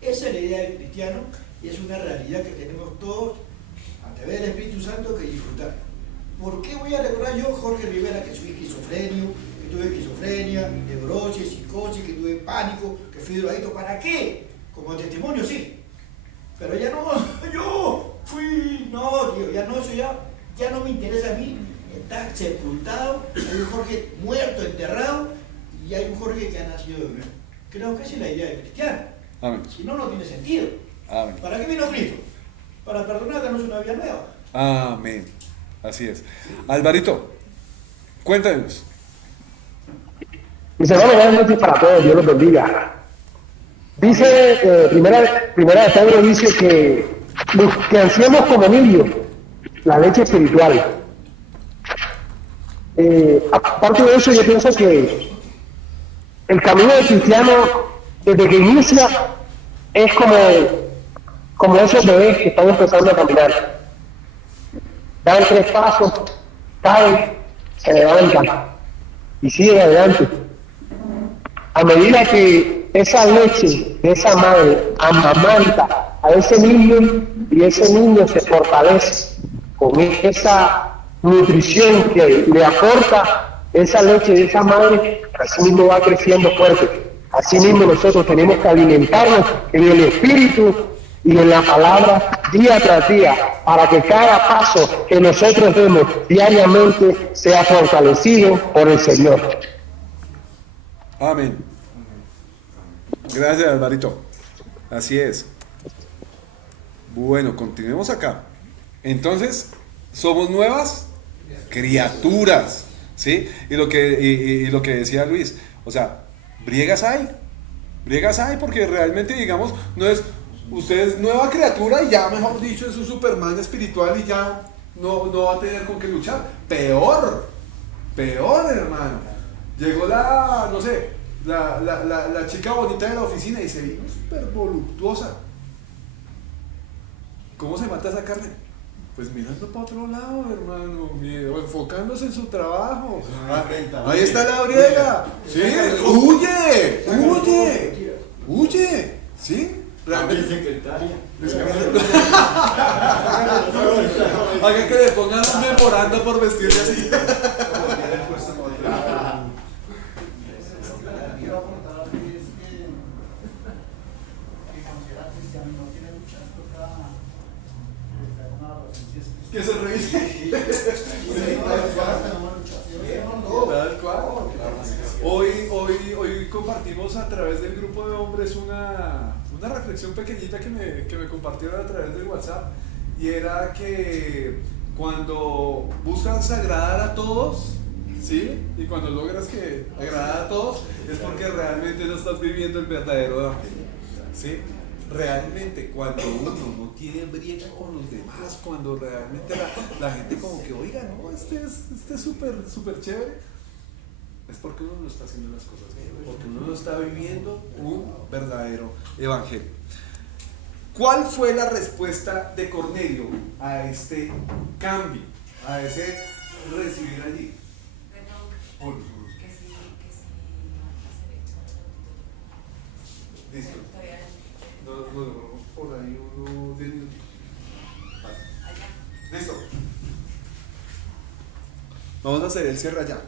Esa es la idea del cristiano y es una realidad que tenemos todos a través del Espíritu Santo que disfrutar. ¿Por qué voy a recordar yo, Jorge Rivera, que soy esquizofrenio, que tuve esquizofrenia, neurosis, psicosis, que tuve pánico, que fui drogadito? ¿Para qué? Como testimonio sí, pero ya no, yo fui, no, tío, ya no, eso ya no me interesa a mí, está sepultado, hay un Jorge muerto, enterrado, y hay un Jorge que ha nacido de nuevo. Creo que esa es la idea del cristiano. Amén. Si no, no tiene sentido. Amén. ¿Para qué vino Cristo? Para perdonar, darnos una vida nueva. Amén. Así es. Alvarito, cuéntanos. Mis hermanos, buenas noches para todos, Dios los bendiga. Dice, primera de Pedro dice que ansiemos como niños la leche espiritual. Aparte de eso, yo pienso que el camino del cristiano, desde que inicia, es como esos bebés que están empezando a caminar. Dan 3 pasos, caen, se levantan y siguen adelante. A medida que esa leche de esa madre amamanta a ese niño y ese niño se fortalece con esa nutrición que le aporta esa leche de esa madre, así mismo va creciendo fuerte. Así mismo nosotros tenemos que alimentarnos en el Espíritu y en la palabra día tras día, para que cada paso que nosotros demos diariamente sea fortalecido por el Señor. Amén. Gracias, Alvarito. Así es. Bueno, continuemos acá. Entonces, somos nuevas criaturas, ¿sí? Y lo que decía Luis, o sea, briegas hay, porque realmente, digamos, no es, usted es nueva criatura y ya, mejor dicho, es un Superman espiritual y ya no va a tener con qué luchar. Peor, hermano. Llegó la chica bonita de la oficina y se vino súper voluptuosa. ¿Cómo se mata esa carne? pues mirando para otro lado, hermano, enfocándose en su trabajo. Enfrenta, Ahí está la briega. Sí, huye, ¿sí? Realmente. secretaria. Haga que le pongan un memorando por vestirse así. Quiero aportar es que considera cristiano no tiene mucha toca una adolescencia Que se revise. Tal cual. Hoy compartimos a través del grupo de hombres una reflexión pequeñita que me compartieron a través del WhatsApp, y era que cuando buscas agradar a todos, ¿sí? Y cuando logras que agradar a todos, es porque realmente no estás viviendo el verdadero evangelio, ¿sí? Realmente cuando uno no tiene briega con los demás, cuando realmente la gente como que, oiga, no, este es súper chévere, es porque uno no está haciendo las cosas bien, porque uno no está viviendo un verdadero evangelio. ¿Cuál fue la respuesta de Cornelio a este cambio, a ese recibir allí? Listo. Nos vamos por ahí unos 10 minutos. Vale. Listo. Vamos a hacer el cierre allá,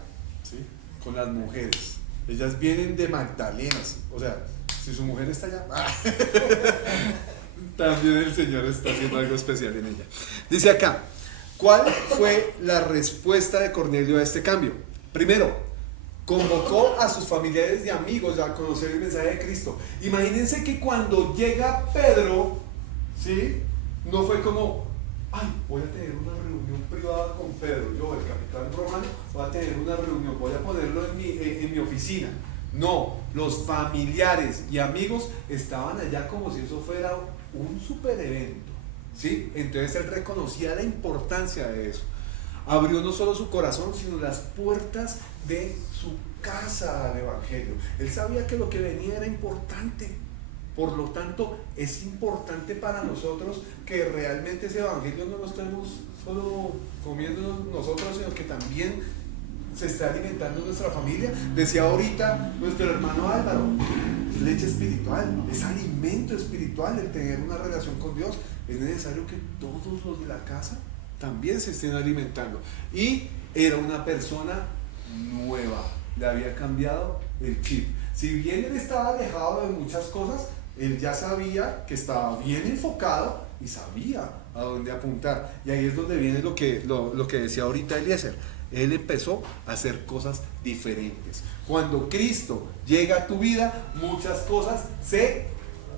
¿sí? Con las mujeres. Ellas vienen de Magdalenas. O sea, si su mujer está allá, también el Señor está haciendo algo especial en ella. Dice acá, ¿cuál fue la respuesta de Cornelio a este cambio? Primero, convocó a sus familiares y amigos a conocer el mensaje de Cristo. Imagínense que cuando llega Pedro, ¿sí? No fue como, ay, voy a tener una reunión privada con Pedro, yo, el capitán romano, voy a tener una reunión, voy a ponerlo en mi oficina. No, los familiares y amigos estaban allá como si eso fuera un super evento, ¿sí? Entonces él reconocía la importancia de eso. Abrió no solo su corazón, sino las puertas de su casa al evangelio. Él sabía que lo que venía era importante. Por lo tanto, es importante para nosotros que realmente ese evangelio no lo estemos solo comiendo nosotros, sino que también se está alimentando nuestra familia. Decía ahorita nuestro hermano Álvaro, es leche espiritual, es alimento espiritual el tener una relación con Dios. Es necesario que todos los de la casa también se estén alimentando. Y era una persona nueva, le había cambiado el chip. Si bien él estaba alejado de muchas cosas, él ya sabía que estaba bien enfocado y sabía a dónde apuntar. Y ahí es donde viene lo que decía ahorita Eliezer. Él empezó a hacer cosas diferentes. Cuando Cristo llega a tu vida, muchas cosas se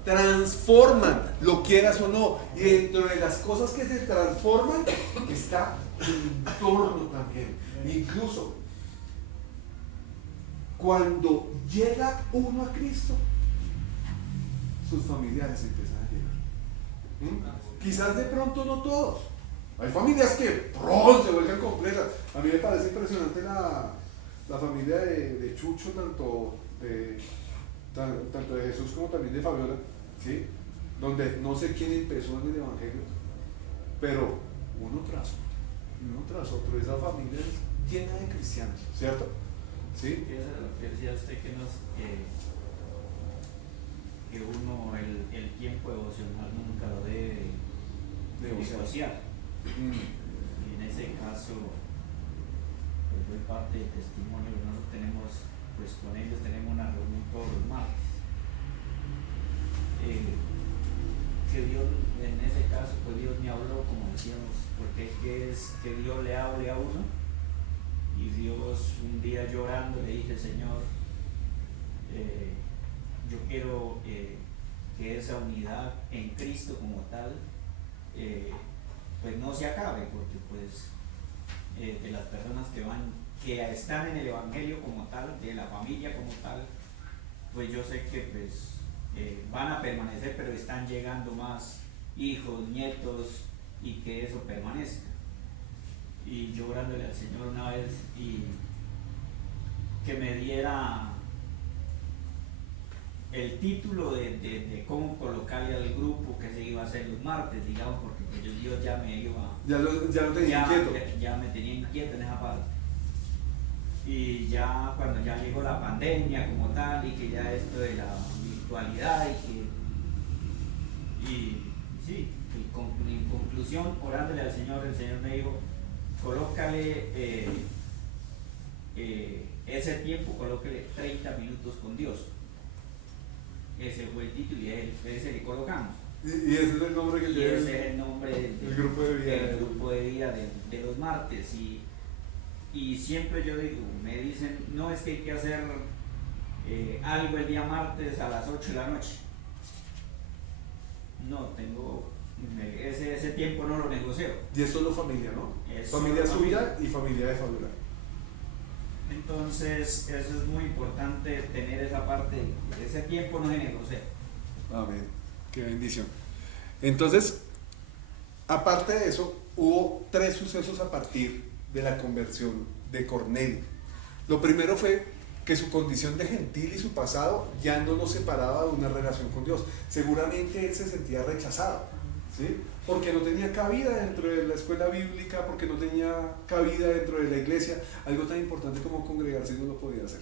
transforman, lo quieras o no. Y dentro de las cosas que se transforman está el entorno también. Incluso cuando llega uno a Cristo, sus familiares empiezan a llegar. Quizás de pronto no todos. Hay familias que se vuelven completas. A mí me parece impresionante la familia de Chucho, tanto de Jesús como también de Fabiola, ¿sí? Donde no sé quién empezó en el evangelio, pero uno tras otro, esa familia es llena de cristianos, ¿cierto? ¿Sí? Eso es lo que decía usted, que uno el tiempo devocional nunca lo debe negociar. Y en ese caso, pues doy parte del testimonio. Nosotros tenemos, pues con ellos tenemos una reunión todos los martes. Que Dios, en ese caso, pues Dios me habló, como decíamos, porque es que Dios le hable a uno. Y Dios, un día llorando, le dije: Señor, yo quiero que esa unidad en Cristo como tal pues no se acabe, porque pues de las personas que están en el evangelio como tal, de la familia como tal, pues yo sé que pues van a permanecer, pero están llegando más hijos, nietos, y que eso permanezca. Y yo orándole al Señor una vez y que me diera el título de cómo colocarle al grupo que se iba a hacer los martes, digamos, porque pues Dios ya me iba... Ya lo tenía inquieto. Ya me tenía inquieto en esa parte. Y ya cuando ya llegó la pandemia como tal, y que ya esto de la virtualidad, y sí, en conclusión, orándole al Señor, el Señor me dijo, colócale ese tiempo, colócale 30 minutos con Dios. Ese fue el título y ese le colocamos. Y ese es el nombre que ese es el nombre del grupo de vida. Del grupo de vida de los martes. Y siempre yo digo, me dicen, no es que hay que hacer algo el día martes a las 8 de la noche. No, tengo ese tiempo no lo negocio. Y es solo familia, ¿no? Es familia solo suya familia. Y familia de Fabiola. Entonces, eso es muy importante, tener esa parte, ese tiempo no se negocia. Amén. Qué bendición. Entonces, aparte de eso, hubo 3 sucesos a partir de la conversión de Cornelio. Lo primero fue que su condición de gentil y su pasado ya no lo separaba de una relación con Dios. Seguramente él se sentía rechazado, ¿sí? Porque no tenía cabida dentro de la escuela bíblica, porque no tenía cabida dentro de la iglesia. Algo tan importante como congregarse no lo podía hacer.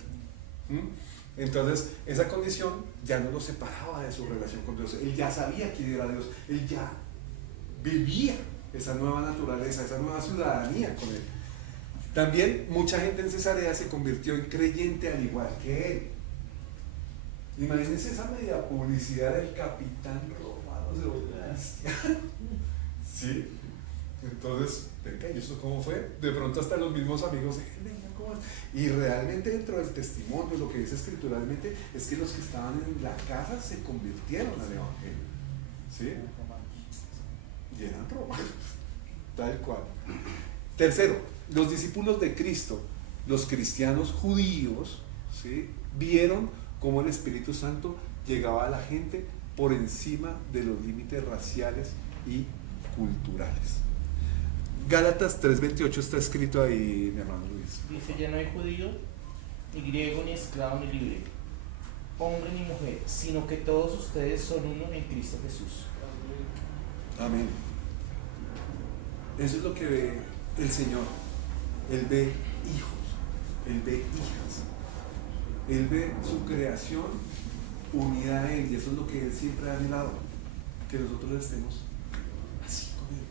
Entonces, esa condición ya no lo separaba de su relación con Dios. Él ya sabía quién era Dios. Él ya vivía esa nueva naturaleza, esa nueva ciudadanía con él. También mucha gente en Cesarea se convirtió en creyente al igual que él. Imagínense esa media publicidad del capitán romano Sebastián. ¿Sí? Entonces, venga, ¿y eso cómo fue? De pronto hasta los mismos amigos, venga, ¿cómo es? Y realmente dentro del testimonio, lo que dice escrituralmente, es que los que estaban en la casa se convirtieron al evangelio. ¿Sí? Y eran romanos, tal cual. Tercero, los discípulos de Cristo, los cristianos judíos, ¿sí?, vieron cómo el Espíritu Santo llegaba a la gente por encima de los límites raciales y culturales. Gálatas 3:28 está escrito ahí, mi hermano Luis. Dice, ya no hay judío, ni griego, ni esclavo, ni libre, hombre ni mujer, sino que todos ustedes son uno en Cristo Jesús. Amén. Eso es lo que ve el Señor. Él ve hijos, Él ve hijas, Él ve su creación unida a Él, y eso es lo que Él siempre ha anhelado, que nosotros estemos así con Él.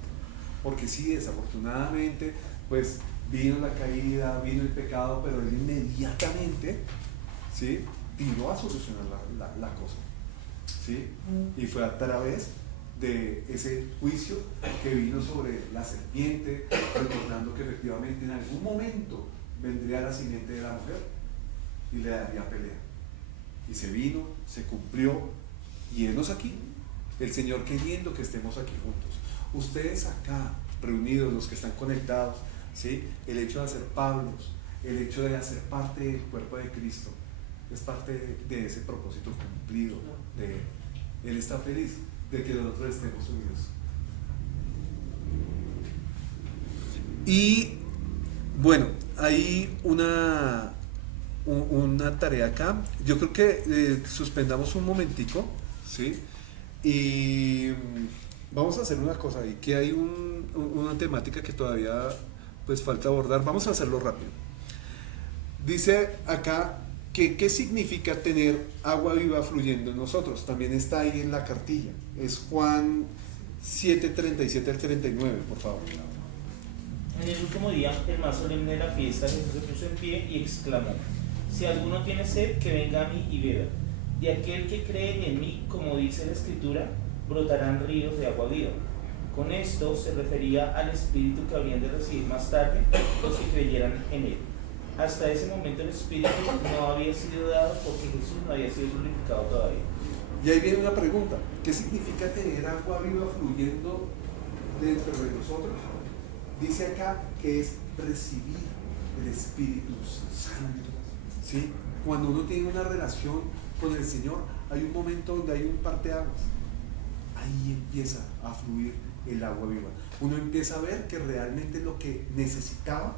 Porque sí, desafortunadamente, pues vino la caída, vino el pecado, pero Él inmediatamente, ¿sí?, vino a solucionar la cosa, ¿sí? Y fue a través de ese juicio que vino sobre la serpiente, recordando que efectivamente en algún momento vendría la simiente de la mujer y le daría pelea. Y se vino, se cumplió, y henos aquí, el Señor queriendo que estemos aquí juntos. Ustedes acá, reunidos, los que están conectados, ¿sí?, el hecho de hacer Pablos, el hecho de hacer parte del cuerpo de Cristo, es parte de ese propósito cumplido de Él. Él está feliz de que nosotros estemos unidos. Y bueno, hay una tarea acá. Yo creo que suspendamos un momentico, ¿sí? Y vamos a hacer una cosa ahí, que hay una temática que todavía pues falta abordar. Vamos a hacerlo rápido. Dice acá que qué significa tener agua viva fluyendo en nosotros. También está ahí en la cartilla. Es Juan 7:37 al 39, por favor. En el último día, el más solemne de la fiesta, Jesús se puso en pie y exclamó: si alguno tiene sed, que venga a mí y beba. De aquel que cree en mí, como dice la Escritura, brotarán ríos de agua viva. Con esto se refería al Espíritu que habrían de recibir más tarde los que creyeran en él. Hasta ese momento el Espíritu no había sido dado porque Jesús no había sido glorificado todavía. Y ahí viene una pregunta: ¿qué significa tener agua viva fluyendo dentro de nosotros? Dice acá que es recibir el Espíritu Santo, ¿sí? Cuando uno tiene una relación con el Señor, hay un momento donde hay un parteaguas. Ahí empieza a fluir el agua viva. Uno empieza a ver que realmente lo que necesitaba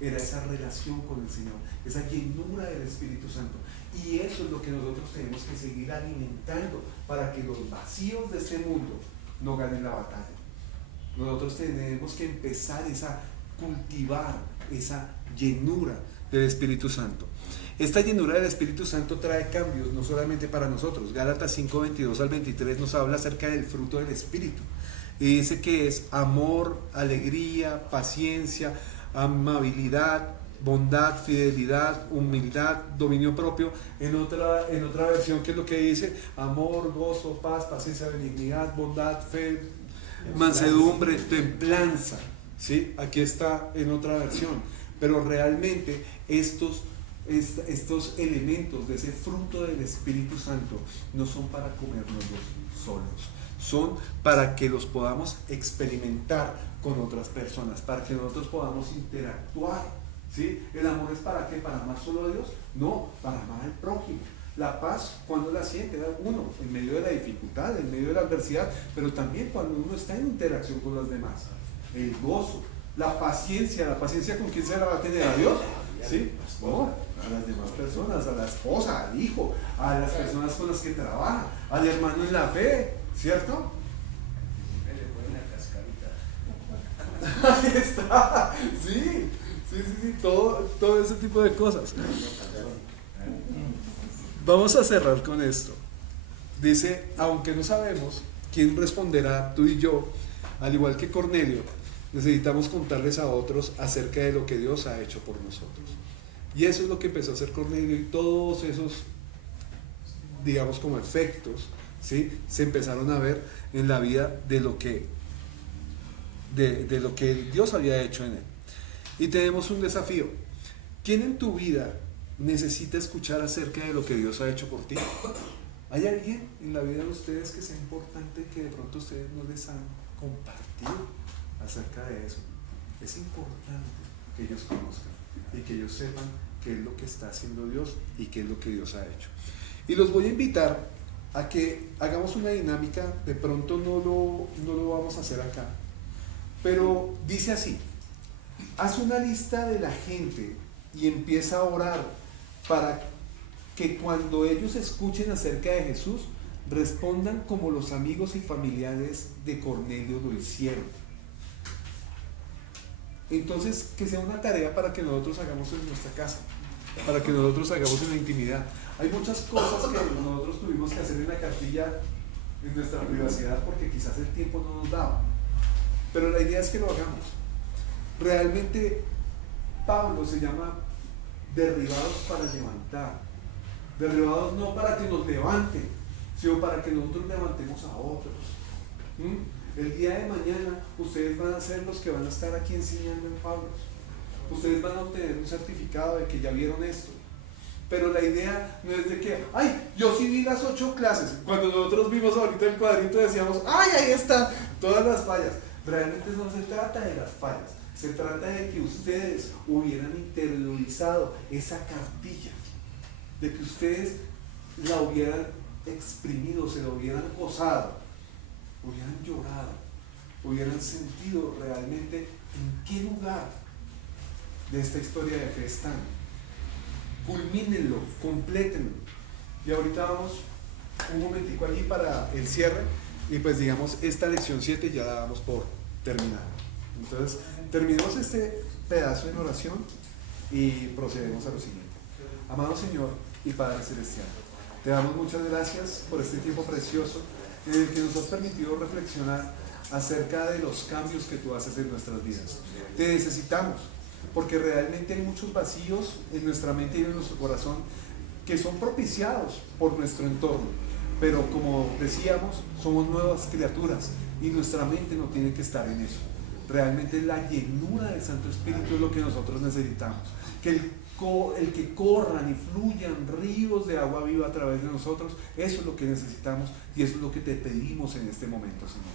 era esa relación con el Señor, esa llenura del Espíritu Santo. Y eso es lo que nosotros tenemos que seguir alimentando para que los vacíos de este mundo no ganen la batalla. Nosotros tenemos que empezar a cultivar esa llenura del Espíritu Santo. Esta llenura del Espíritu Santo trae cambios no solamente para nosotros. Gálatas 5:22 al 23 nos habla acerca del fruto del Espíritu y dice que es amor, alegría, paciencia, amabilidad, bondad, fidelidad, humildad, dominio propio. En otra versión, ¿qué es lo que dice? Amor, gozo, paz, paciencia, benignidad, bondad, fe, mansedumbre, templanza. ¿Sí? Aquí está en otra versión. Pero realmente estos elementos de ese fruto del Espíritu Santo no son para comérnoslos solos, son para que los podamos experimentar con otras personas, para que nosotros podamos interactuar. ¿Sí? ¿El amor es para qué? ¿Para amar solo a Dios? No, para amar al prójimo. La paz, cuando la siente uno, en medio de la dificultad, en medio de la adversidad, pero también cuando uno está en interacción con los demás. El gozo, la paciencia ¿con quién se la va a tener? ¿A Dios? ¿Sí? No, a las demás personas, a la esposa, al hijo, a las personas con las que trabaja, al hermano en la fe, ¿cierto? Ahí está, sí, todo ese tipo de cosas. Vamos a cerrar con esto. Dice, aunque no sabemos quién responderá, tú y yo, al igual que Cornelio, necesitamos contarles a otros acerca de lo que Dios ha hecho por nosotros. Y eso es lo que empezó a hacer Cornelio, y todos esos, digamos, como efectos, ¿sí?, se empezaron a ver en la vida de lo que Dios había hecho en él. Y tenemos un desafío. ¿Quién en tu vida necesita escuchar acerca de lo que Dios ha hecho por ti? ¿Hay alguien en la vida de ustedes que sea importante que de pronto ustedes no les han compartido acerca de eso? Es importante que ellos conozcan y que ellos sepan qué es lo que está haciendo Dios y qué es lo que Dios ha hecho. Y los voy a invitar a que hagamos una dinámica. De pronto no lo vamos a hacer acá, pero dice así: haz una lista de la gente y empieza a orar para que cuando ellos escuchen acerca de Jesús respondan como los amigos y familiares de Cornelio lo hicieron. Entonces, que sea una tarea para que nosotros hagamos en nuestra casa, para que nosotros hagamos en la intimidad. Hay muchas cosas que nosotros tuvimos que hacer en la capilla, en nuestra privacidad, porque quizás el tiempo no nos daba, pero la idea es que lo hagamos. Realmente Pablo se llama derribados para levantar. Derribados no para que nos levanten, sino para que nosotros levantemos a otros. El día de mañana ustedes van a ser los que van a estar aquí enseñando en Pablos. Ustedes van a obtener un certificado de que ya vieron esto. Pero la idea no es de que, ay, yo sí vi las 8 clases. Cuando nosotros vimos ahorita el cuadrito decíamos, ay, ahí están todas las fallas. Realmente no se trata de las fallas. Se trata de que ustedes hubieran interiorizado esa cartilla, de que ustedes la hubieran exprimido, se la hubieran gozado, hubieran llorado, hubieran sentido realmente en qué lugar de esta historia de fe están. Culmínenlo, complétenlo. Y ahorita vamos un momentico allí para el cierre, y pues digamos, esta lección 7 ya la damos por terminada. Entonces, terminemos este pedazo en oración y procedemos a lo siguiente. Amado Señor y Padre Celestial, te damos muchas gracias por este tiempo precioso en el que nos has permitido reflexionar acerca de los cambios que tú haces en nuestras vidas. Te necesitamos porque realmente hay muchos vacíos en nuestra mente y en nuestro corazón que son propiciados por nuestro entorno, pero como decíamos, somos nuevas criaturas y nuestra mente no tiene que estar en eso. Realmente la llenura del Santo Espíritu es lo que nosotros necesitamos, que el que corran y fluyan ríos de agua viva a través de nosotros. Eso es lo que necesitamos y eso es lo que te pedimos en este momento, Señor.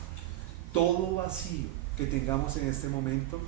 Todo vacío que tengamos en este momento,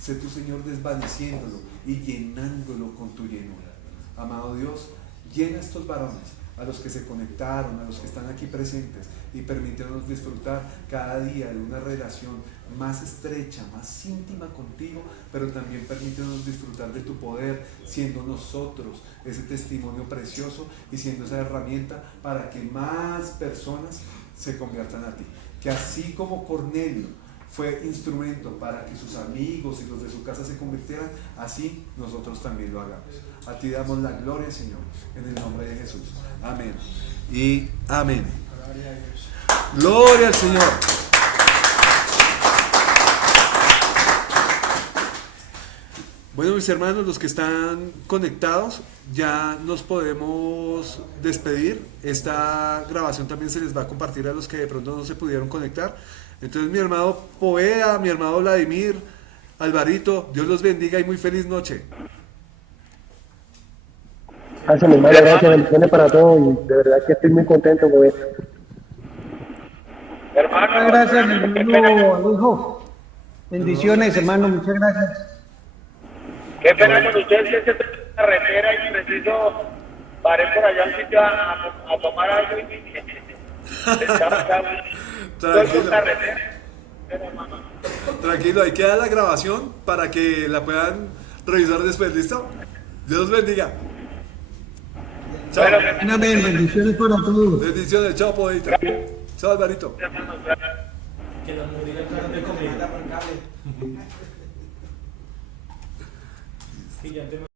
sé tu, Señor, desvaneciéndolo y llenándolo con tu llenura. Amado Dios, llena a estos varones, a los que se conectaron, a los que están aquí presentes y permítenos disfrutar cada día de una relación más estrecha, más íntima contigo, pero también permítenos disfrutar de tu poder, siendo nosotros ese testimonio precioso y siendo esa herramienta para que más personas se conviertan a ti. Que así como Cornelio fue instrumento para que sus amigos y los de su casa se convirtieran, así nosotros también lo hagamos. A ti damos la gloria, Señor, en el nombre de Jesús. Amén y amén. Gloria al Señor. Bueno, mis hermanos, los que están conectados, ya nos podemos despedir. Esta grabación también se les va a compartir a los que de pronto no se pudieron conectar. Entonces, mi hermano Poveda, mi hermano Vladimir, Alvarito, Dios los bendiga y muy feliz noche. Gracias, mi hermano, gracias, bendiciones para todos y de verdad que estoy muy contento con esto. Muchas gracias, mi hermano Adolfo. Bendiciones, hermano, muchas gracias. Qué pena con ustedes que es carretera y preciso paré por allá un sitio a tomar algo Tranquilo, ahí queda la grabación para que la puedan revisar después, ¿listo? Dios los bendiga. Chao. Amén, bendiciones para todos. Bendiciones, chao, Podita. Chao, Alvarito. Que los murió de comida. Y ya te